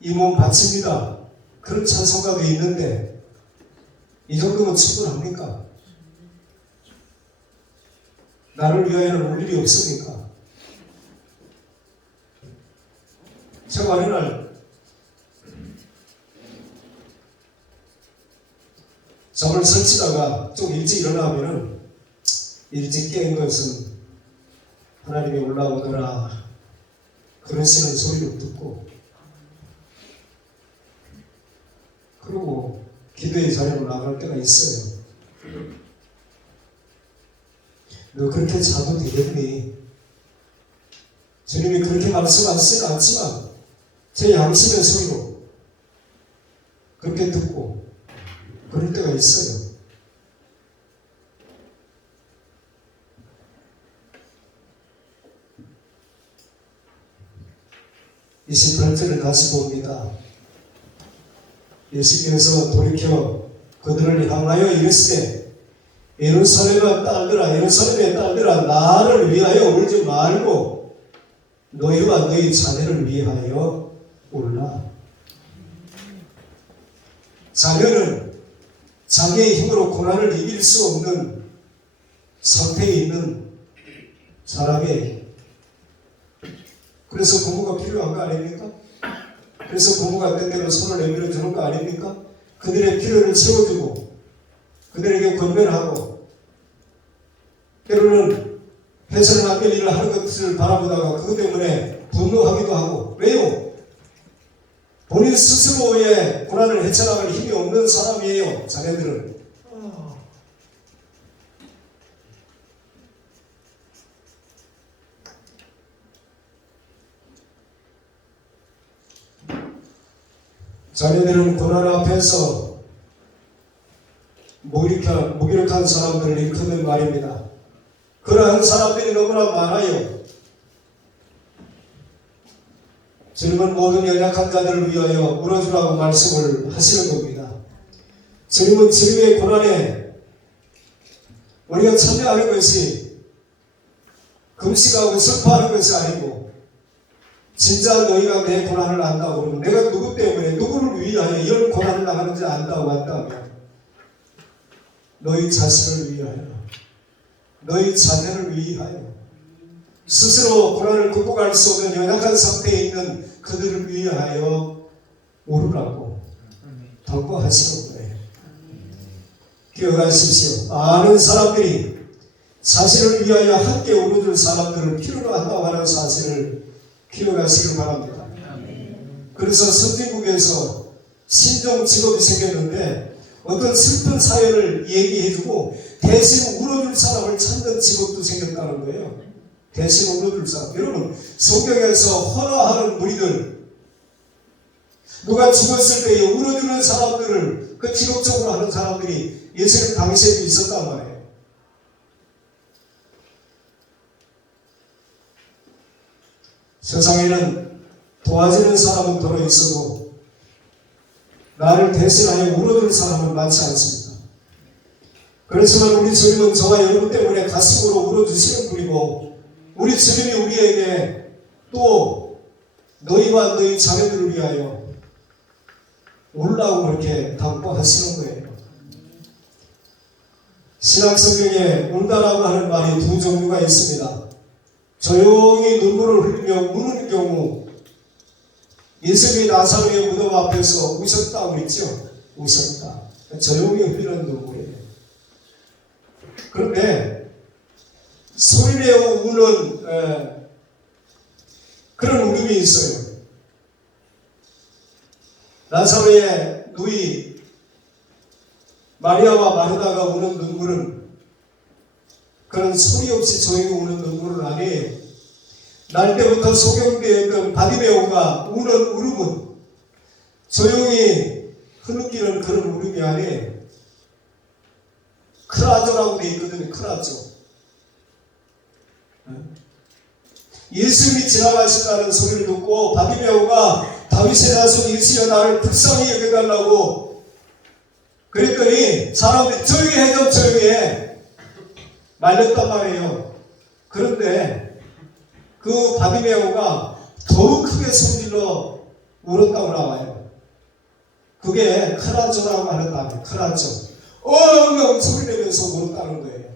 이 몸 바칩니다. 그런 찬송가도 있는데 이 정도면 충분합니까? 나를 위하여는 울 일이 없습니까? 제가 어느 날 잠을 설치다가 좀 일찍 일어나면은 일찍 깬 것은 하나님이 올라오더라 그러시는 소리를 듣고 그리고 기도의 자리로 나갈 때가 있어요. 너 그렇게 자도 되겠니? 주님이 그렇게 말씀하시지는 않지만 제 양심의 소리로 그렇게 듣고 그럴 때가 있어요. 28절을 다시 봅니다. 예수께서 돌이켜 그들을 향하여 이르시되 예루살렘의 딸들아 나를 위하여 울지 말고 너희와 너희 자녀를 위하여 울라. 자녀는 자기의 힘으로 고난을 이길 수 없는 상태에 있는 사람이에요. 그래서 부모가 필요한 거 아닙니까? 그래서 부모가 때때로 손을 내밀어 주는 거 아닙니까? 그들의 필요를 채워주고 그들에게 권면하고 때로는 해서는 안 될 일을 하는 것을 바라보다가 그것 때문에 분노하기도 하고. 왜요? 본인 스스로의 고난을 헤쳐나갈 힘이 없는 사람이에요. 자녀들은. 자녀들은 고난 앞에서 무기력한 사람들을 일컫는 말입니다. 그러한 사람들이 너무나 많아요. 주님은 모든 연약한 자들을 위하여 울어주라고 말씀을 하시는 겁니다. 주님은 주님의 고난에 우리가 참여하는 것이 금식하고 슬퍼하는 것이 아니고, 진짜 너희가 내 고난을 안다고 그러면 내가 누구 때문에 누구를 위하여 이런 고난을 당하는지 안다고 한다면 너희 자신을 위하여, 너희 자녀를 위하여, 스스로 고난을 극복할 수 없는 연약한 상태에 있는 그들을 위하여 오르라고 당부하시는 거예요. 기억하십시오. 많은 사람들이 자신을 위하여 함께 오르줄 사람들을 필요로 한다고 하는 사실을 기억하시길 바랍니다. 그래서 선진국에서 신종 직업이 생겼는데 어떤 슬픈 사연을 얘기해주고 대신 울어줄 사람을 찾는 직업도 생겼다는 거예요. 대신 울어줄 사람. 여러분, 성경에서 헌화하는 무리들, 누가 죽었을 때에 울어주는 사람들을 그 직업적으로 하는 사람들이 예수님 당시에도 있었단 말이에요. 세상에는 도와주는 사람은 더러 있어도 나를 대신하여 울어줄 사람은 많지 않습니다. 그렇지만 우리 주님은 저와 여러분 때문에 가슴으로 울어주시는 분이고, 우리 주님이 우리에게 또 너희와 너희 자녀들을 위하여 울라고 그렇게 당부하시는 거예요. 신약성경에 울다라고 하는 말이 두 종류가 있습니다. 조용히 눈물을 흘리며 우는 경우, 예수님이 나사로의 무덤 앞에서 우셨다고 그랬죠. 우셨다. 조용히 흘리는 눈물이에요. 그런데 소리내어 우는 그런 울음이 있어요. 나사로의 누이 마리아와 마르다가 우는 눈물은 그런 소리 없이 조용히 우는 눈물은 아니에요. 날 때부터 소경되었던 바디메오가 우는 울음은 조용히 흐느끼는 그런 울음이 아니에요. 크라조라고 되어 있거든요. 크라조. 예수님이 지나가신다는 소리를 듣고 바디메오가 다윗의 자손 예수여 나를 불쌍히 여겨달라고 그랬더니 사람들이 조용히 해 좀 조용히 해 말렸단 말이에요. 그런데 그 바디메오가 더욱 크게 소리질러 울었다고 나와요. 그게 크라조라고 하는 단어. 크라조. 엉엉 소리내면서 울었다는 거예요.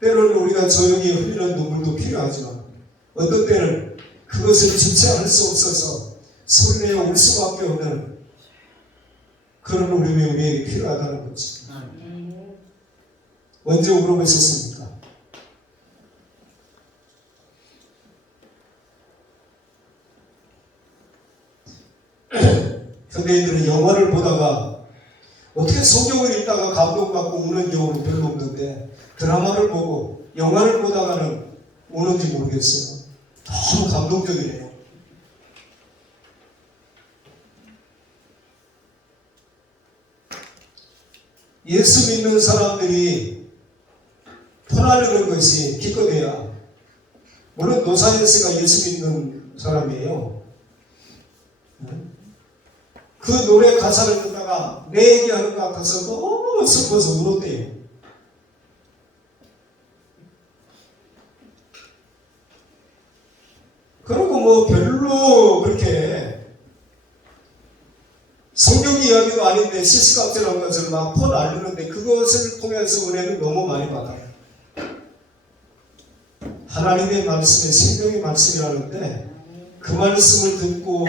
때로는 우리가 조용히 흘리는 눈물도 필요하지만 어떤 때는 그것을 주체할 수 없어서 소리내어 울 수밖에 없는 그런 울음이 우리에게 필요하다는 거지. 언제 울어보셨습니까? 현대인들은 영화를 보다가 어떻게 성경을 읽다가 감동받고 우는 경우는 별로 없는데 드라마를 보고 영화를 보다가는 우는지 모르겠어요. 너무 감동적이네요. 예수 믿는 사람들이 편안해하는 것이 기껏해야, 물론 노사연스가 예수 믿는 사람이에요. 그 노래 가사를 듣다가 내 얘기하는 것 같아서 너무 슬퍼서 울었대요. 그리고 뭐 별로 그렇게 성경 이야기도 아닌데 시시각절한 것을 막 퍼날리는데 그것을 통해서 은혜를 너무 많이 받아요. 하나님의 말씀이 생명의 말씀이라는데 그 말씀을 듣고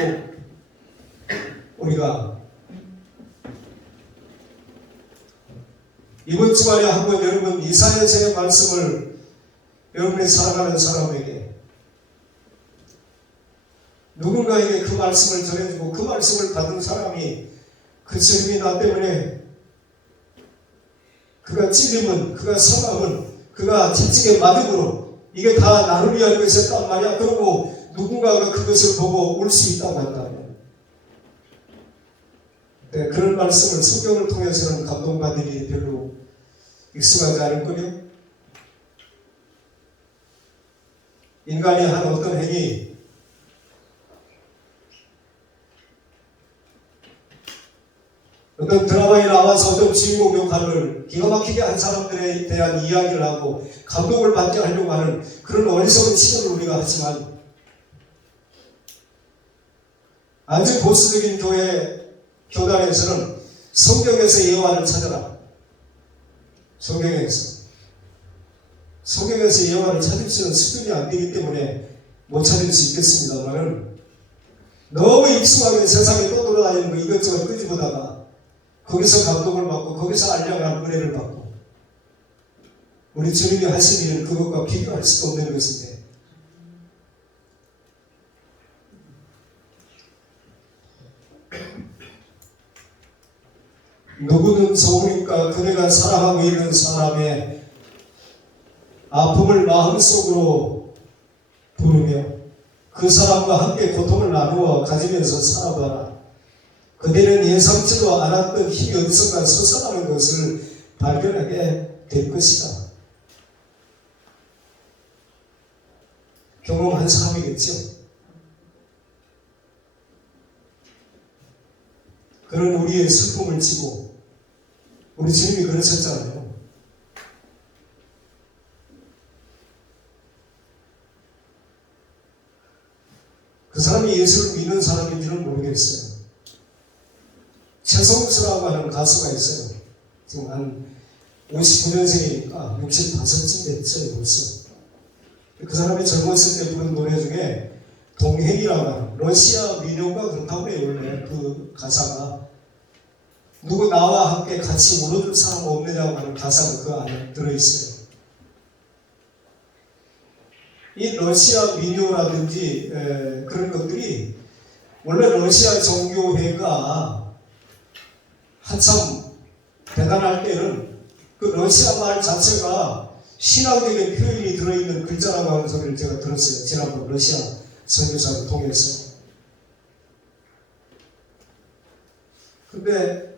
우리가 이번 주말에 한번 여러분 이사야서의 말씀을 여러분의 사랑하는 사람에게 누군가에게 그 말씀을 전해주고 그 말씀을 받은 사람이 그 주님이 나 때문에 그가 찔림은 그가 상함은 그가 채찍에 맞음으로 이게 다 나를 위한 것이었단 말이야. 그러고 누군가가 그것을 보고 울 수 있다고 한다면 네, 그런 말씀을 성경을 통해서는 감동받는 일이 별로 익숙하지 않을걸요. 인간이 한 어떤 행위 어떤 드라마에 나와서 어떤 주인공 역할을 기가 막히게 한 사람들에 대한 이야기를 하고 감동을 받게 하려고 하는 그런 어리석은 시도를 우리가 하지만, 아주 보수적인 교단에서는 성경에서 여호와를 찾아라. 성경에서 여호와를 찾을 수 있는 수준이 안 되기 때문에 못 찾을 수 있겠습니다만은, 너무 익숙하게 세상에 떠돌아다니는 거 이것저것 끄집어다가 거기서 감동을 받고 거기서 알량한 은혜를 받고, 우리 주님이 하신 일은 그것과 비교할 수도 없는 것인데, 누구는 좋으니까 그대가 사랑하고 있는 사람의 아픔을 마음속으로 부르며 그 사람과 함께 고통을 나누어 가지면서 살아봐라. 그대는 예상치도 않았던 힘이 어디선가 솟아나는 것을 발견하게 될 것이다. 경험한 사람이겠죠. 그런 우리의 슬픔을 지고, 우리 주님이 그러셨잖아요. 그 사람이 예수를 믿는 사람인지는 모르겠어요. 최성수라고 하는 가수가 있어요. 지금 한 59년생이니까 65쯤 됐어요, 벌써. 그 사람이 젊었을 때 부른 노래 중에 동행이라고 하는, 러시아 민요가 그렇다고 해요. 원래 그 가사가 누구 나와 함께 같이 울어줄 사람 없느냐고 하는 가사가 그 안에 들어있어요. 이 러시아 민요라든지 그런 것들이 원래 러시아 종교회가 한참 대단할 때는 그 러시아 말 자체가 신앙적인 표현이 들어있는 글자라고 하는 소리를 제가 들었어요. 지난번 러시아 선교사를 통해서. 근데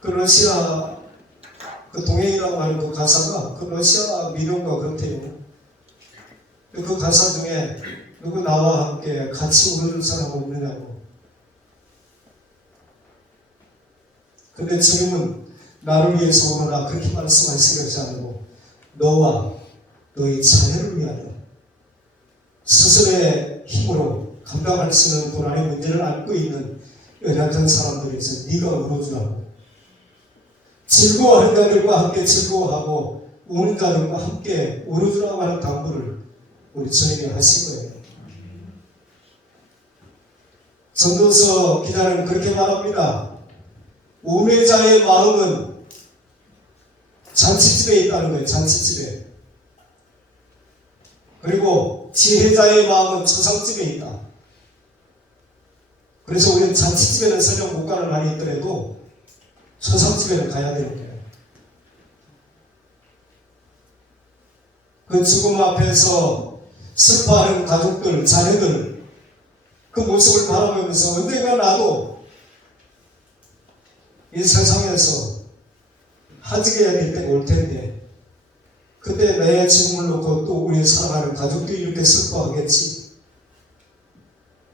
그 러시아 그 동행이라고 하는 그 가사가 그 러시아 민요가 그렇대요. 그 가사 중에 누구 나와 함께 같이 울어줄 사람 없느냐고. 근데 주님은 나를 위해서 오너라 그렇게 말씀하신 것이 아니고 너와 너의 자녀를 위하여 스스로의 힘으로 감당할 수 있는 고난의 문제를 안고 있는 연약한 사람들에서 네가 울어주라고. 즐거워하는 자들과 함께 즐거워하고 우는 자들과 함께 울어주라고 하는 당부를 우리 주님이 하신 거예요. 전도서 기자는 그렇게 말합니다. 우매자의 마음은 잔치집에 있다는 거예요. 잔치집에. 그리고 지혜자의 마음은 초상집에 있다. 그래서 우리는 잔치집에는 설령 못 가는 날이 있더라도 초상집에는 가야 되는 거예요. 그 죽음 앞에서 슬퍼하는 가족들, 자녀들, 그 모습을 바라보면서 언젠가 나도 이 세상에서 하직해야 될 때가 올 텐데, 그때 내 죽음을 놓고 또 우리 사랑하는 가족들이 이렇게 슬퍼하겠지.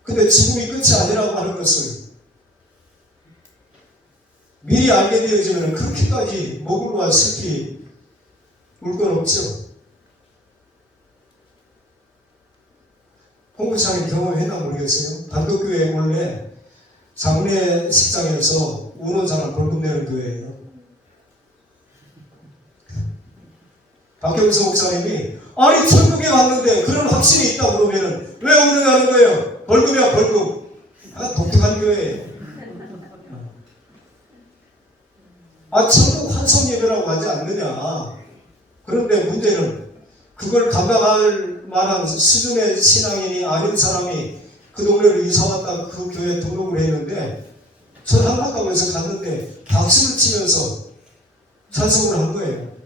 근데 죽음이 끝이 아니라고 하는 것을 미리 알게 되어지면 그렇게까지 목을 놓아 슬피 울 건 없죠. 홍구장님 경험했나 모르겠어요. 단독교회 원래 장례 식장에서 우는 사람 벌금 내는 교회예요. 박경수 목사님이 아니 천국에 왔는데 그런 확신이 있다 그러면은 왜 우느냐는 거예요. 벌금이야 벌금. 아 독특한 교회예요. 아 천국 환송 예배라고 하지 않느냐. 그런데 문제는 그걸 감당할 만한 수준의 신앙인이 아닌 사람이 그 동네를 이사 왔다 그 교회에 등록을 했는데 전 한국가면서 갔는데 박수를 치면서 찬송을 한 거예요.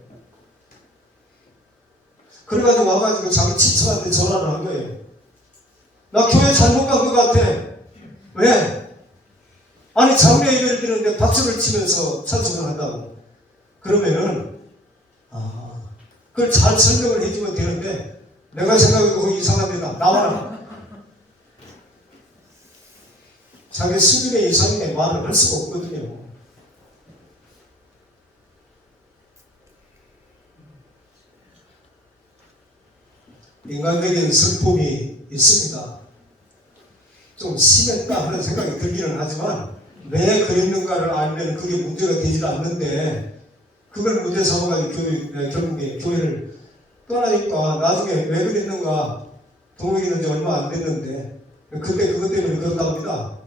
그래가지고 와가지고 자기 친척한테 전화를 한 거예요. 나 교회 잘못 간 것 같아. 왜? 아니 장례 예배를 드리는데 박수를 치면서 찬송을 한다고. 그러면은 그걸 잘 설명을 해주면 되는데 내가 생각해도 거기 이상한 데다 나와라. 자기 수준의 이상의 말을 할 수가 없거든요. 인간적인 슬픔이 있습니다. 좀 심했다 하는 생각이 들기는 하지만 왜 그랬는가를 알면 그게 문제가 되질 않는데 그걸 문제 삼아가지고 결국에 교회를 떠나니까 나중에 왜 그랬는가 동역이는 지 얼마 안 됐는데 그때 그것 때문에 그런답니다.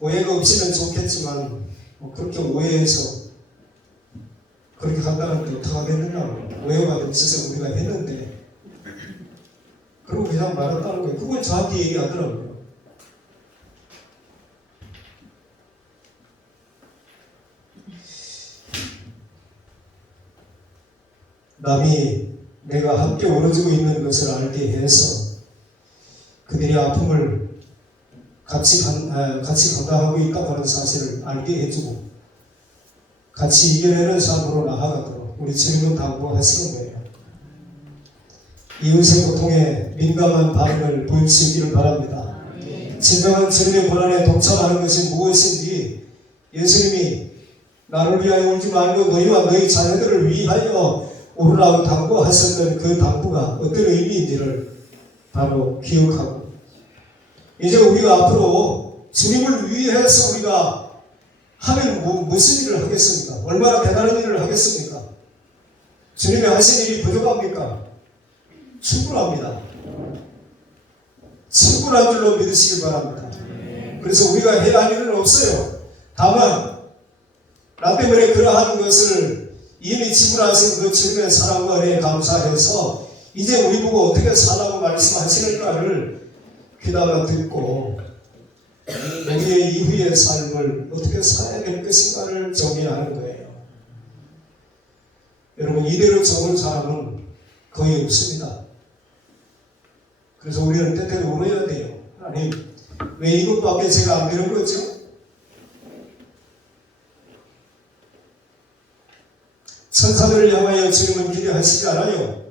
오해가 없으면 좋겠지만 그렇게 오해해서 그렇게 간다는데 어떡하겠느냐고 오해가 없어서 우리가 했는데 그리고 그냥 말았다는 거예요. 그걸 저한테 얘기하더라고요. 남이 내가 함께 울어지고 있는 것을 알게 해서 그들이 아픔을 같이 감당하고 있다고 하는 사실을 알게 해주고 같이 이겨내는 삶으로 나아가도록 우리 주님은 당부하시는 거예요. 이웃의 고통에 민감한 반응을 보여주시기를 바랍니다. 진정한 주님의 고난에 동참하는 것이 무엇인지 예수님이 나를 위하여 울지 말고 너희와 너희 자녀들을 위하여 울으라고 당부하셨던 그 당부가 어떤 의미인지를 바로 기억하고 이제 우리가 앞으로 주님을 위해서 우리가 하면 무슨 일을 하겠습니까? 얼마나 대단한 일을 하겠습니까? 주님이 하신 일이 부족합니까? 충분합니다. 충분한 줄로 믿으시길 바랍니다. 그래서 우리가 해야 할 일은 없어요. 다만 나 때문에 그러한 것을 이미 지불하신 그 주님의 사랑과 은혜에 감사해서 이제 우리 보고 어떻게 살라고 말씀하시는가를 귀담아 듣고 우리의 이후의 삶을 어떻게 살아야 될 것인가를 정리하는 거예요. 여러분 이대로 좋은 사람은 거의 없습니다. 그래서 우리는 때때로 울어야 돼요. 하나님 왜 이것밖에 제가 안 되는 거죠? 천사들을 향하여 주님은 기대하시지 않아요.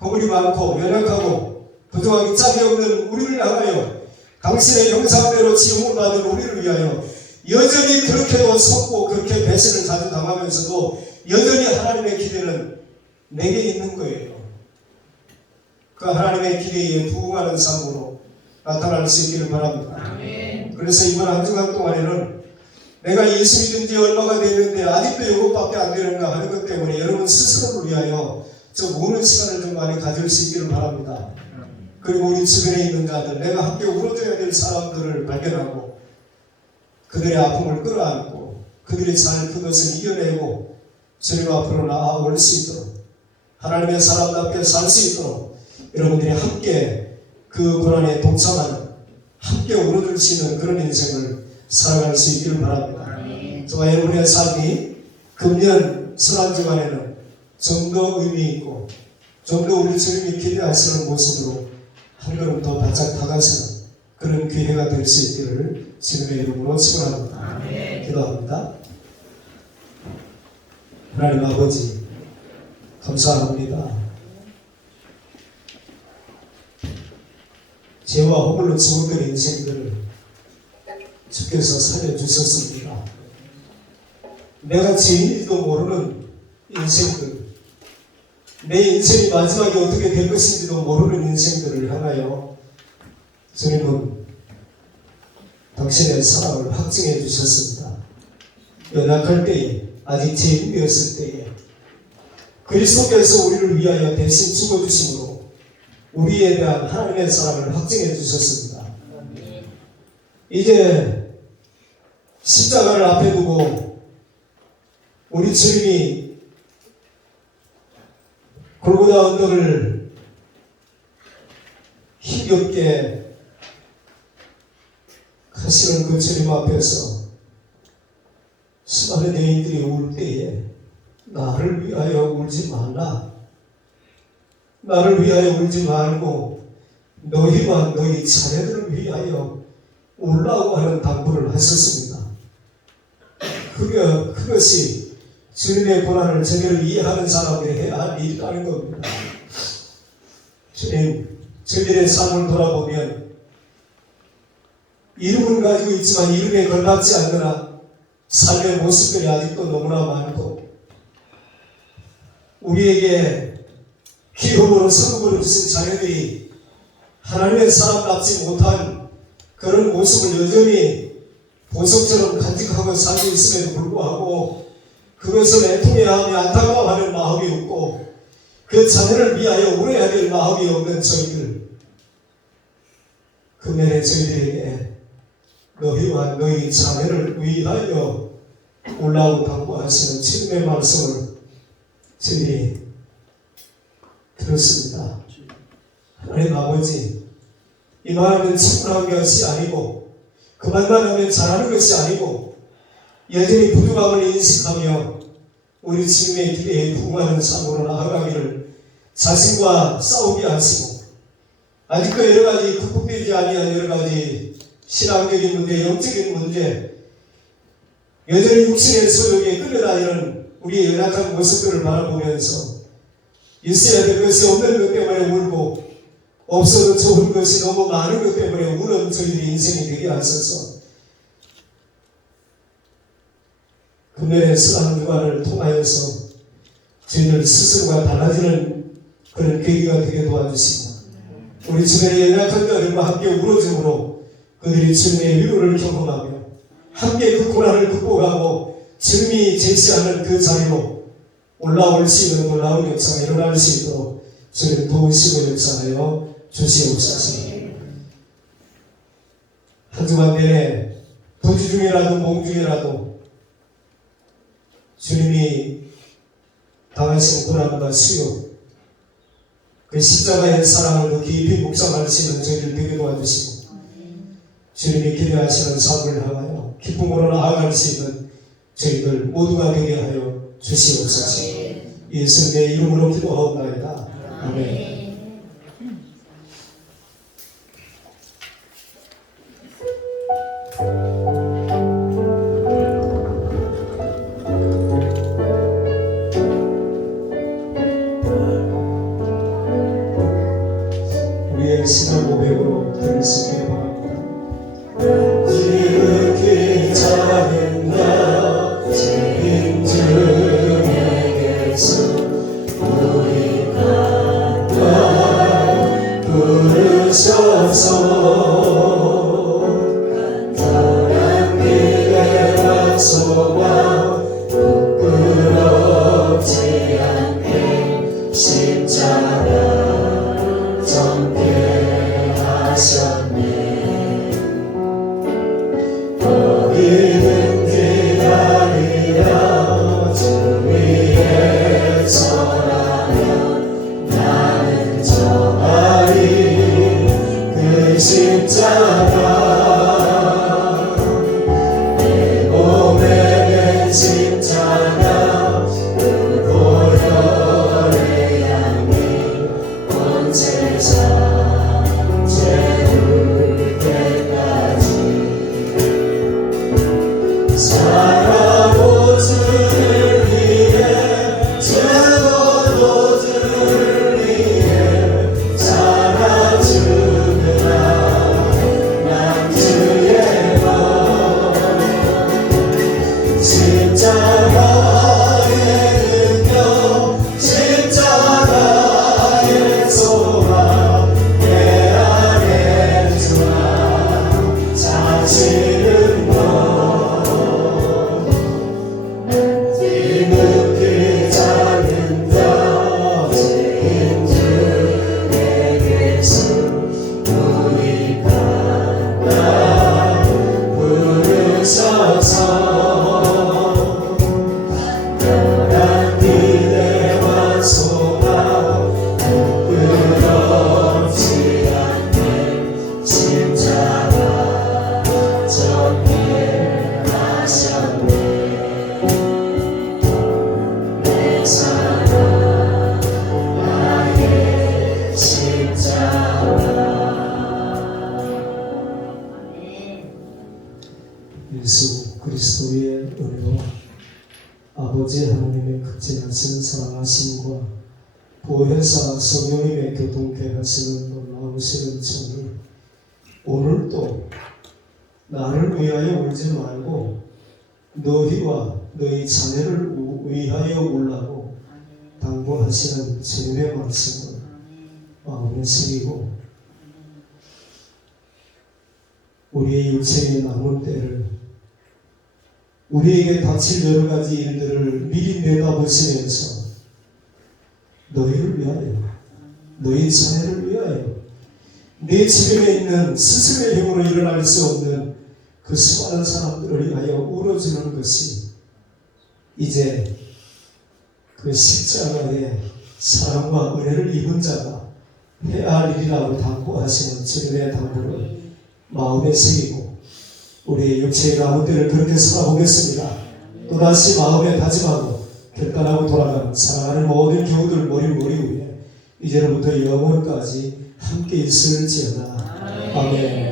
허물이 많고 연약하고 부족하기 짝이 없는 우리를 향하여 당신의 형상대로 지음을 받은 우리를 위하여 여전히 그렇게도 속고 그렇게 배신을 자주 당하면서도 여전히 하나님의 기대는 내게 있는 거예요. 그 하나님의 기대에 부응하는 삶으로 나타날 수 있기를 바랍니다. 아멘. 그래서 이번 한 주간 동안에는 내가 예수 믿은 지 얼마가 됐는데 아직도 이것밖에 안 되는가 하는 것 때문에 여러분 스스로를 위하여 좀 우는 시간을 좀 많이 가질 수 있기를 바랍니다. 그리고 우리 주변에 있는 자들, 내가 함께 울어줘야 될 사람들을 발견하고 그들의 아픔을 끌어안고 그들이 잘 그것을 이겨내고 주님 앞으로 나아올 수 있도록 하나님의 사람답게 살 수 있도록 여러분들이 함께 그 고난에 동참하는 함께 울어줄 수 있는 그런 인생을 살아갈 수 있기를 바랍니다. 저와 여러분의 삶이 금년 설한주간에는 좀 더 의미 있고 좀 더 우리 주님이 기대하시는 모습으로 한 걸음 더 바짝 다가서는 그런 기회가 될 수 있기를 주님의 이름으로 축원합니다. 기도합니다. 하나님 아버지 감사합니다. 죄와 허물로 죽어든 인생들을 주께서 살려주셨습니다. 내가 죄인일지도 모르는 인생들, 내 인생이 마지막에 어떻게 될 것인지도 모르는 인생들을 향하여 주님은 당신의 사랑을 확증해 주셨습니다. 연약할 때에, 아직 죄인되었을 때에 그리스도께서 우리를 위하여 대신 죽어주심으로 우리에 대한 하나님의 사랑을 확증해 주셨습니다. 이제 십자가를 앞에 두고 우리 주님이 골고다 언덕을 힘겹게 가시는 그 주님 앞에서 수많은 여인들이 울 때에 나를 위하여 울지 말라. 나를 위하여 울지 말고 너희와 너희 자녀들을 위하여 울라고 하는 당부를 하셨습니다. 그것이 주님의 고난을 제대로 이해하는 사람들이 해야 할 일이라는 겁니다. 주님, 저희들의 삶을 돌아보면 이름은 가지고 있지만 이름에 걸맞지 않거나 삶의 모습들이 아직도 너무나 많고 우리에게 기업으로 성금으로 주신 자녀들이 하나님의 사람답지 못한 그런 모습을 여전히 보석처럼 간직하고 살고 있음에도 불구하고 그것을 애통해하며 안타까워하는 마음이 없고 그 자녀를 위하여 울어야 될 마음이 없는 저희들, 금년에 저희들에게 너희와 너희 자녀를 위하여 올라오고 당부하시는 주님의 말씀을 저희들이 들었습니다. 하나님 아버지, 이만하면 충분한 것이 아니고 그만만 하면 잘하는 것이 아니고 여전히 부족함을 인식하며 우리 주님의 기대에 부응하는 삶으로 나아가기를 자신과 싸우게 하시고 아직도 여러가지 극복되지 아니한 여러가지 신앙적인 문제, 영적인 문제, 여전히 육신의 소욕에 끌려다니는 우리의 연약한 모습들을 바라보면서 있어야 될 것이 없는 것 때문에 울고 없어도 좋은 것이 너무 많은 것 때문에 우는 저희들의 인생이 되게 하셔서 금년의 수강 주간을 통하여서 저희들 스스로가 달라지는 그런 계기가 되게 도와주시고 우리 주변의 연약한 자들과 함께 울어줌으로 그들이 주님의 위로를 경험하며 함께 그 고난을 극복하고 주님이 제시하는 그 자리로 올라올 수 있는 놀라운 역사가 일어날 수 있도록 주님 도우시고 역사하여 주시옵소서. 한 주간 내내 도주 중이라도 몽 중이라도 주님이 당하신 고난과 수요 그 십자가의 사랑을 더 깊이 묵상하시는 저희를 되게 도와주시고 주님이 기대하시는 삶을 향하여 기쁨으로 나아갈 수 있는 저희들 모두가 되게 하여 주시옵소서. 예수님의 이름으로 기도하옵나이다. 아멘. 우리의 신앙 고백으로 들으시기 바랍니다. 지극히 작은 나 주님 주에게서 우리가 부르셔서 간절한 기대와 소망 부끄럽지 않게 십자가 전개하셨네. 너희는 기다리라 주 위에 서라면 나는 정하리 그 십자가 내 몸에 된 십자가 그 보혈의 양이 온 세상 채울 때까지 살아도 주를 위해 죽어도 주를 위해 살아주느라 난 주의 것 십자가의 능력 십자가의 소망 내 안에 주나 자신은 너 지극히 작은 자 죄인 주에게서 우리가 나 부르셔서 간절한 기대와 소망 부끄럽지 않게 십자가 전개하셨네. 내 사랑 나의 십자가. 예수 그리스도의 은혜와 아버지 하나님의 극진하신 사랑하심과 보혜사 성령님의 교통케 하시는 놀라우시는 천을 오늘도 나를 위하여 울지 말고 너희와 너희 자녀를 위하여 울라고 당부하시는 주님의 말씀을 마음에 새기고 우리의 육체의 남은 때를 우리에게 닥칠 여러 가지 일들을 미리 내다보시면서 너희를 위하여 너희 자녀를 위하여 내 주변에 있는 스스로의 힘으로 일어날 수 없는 그 수많은 사람들을 위하여 울어주는 것이 이제 그 십자가의 사랑과 은혜를 입은 자가 해야 할 일이라고 당부하시는 주님의 당부를 마음에 새기고 우리의 육체의 남은 때를 그렇게 살아보겠습니다. 또다시 마음에 다짐하고 결단하고 돌아가는 사랑하는 모든 교우들 머리 위에 이제로부터 영원까지 함께 있을지어다. 아멘.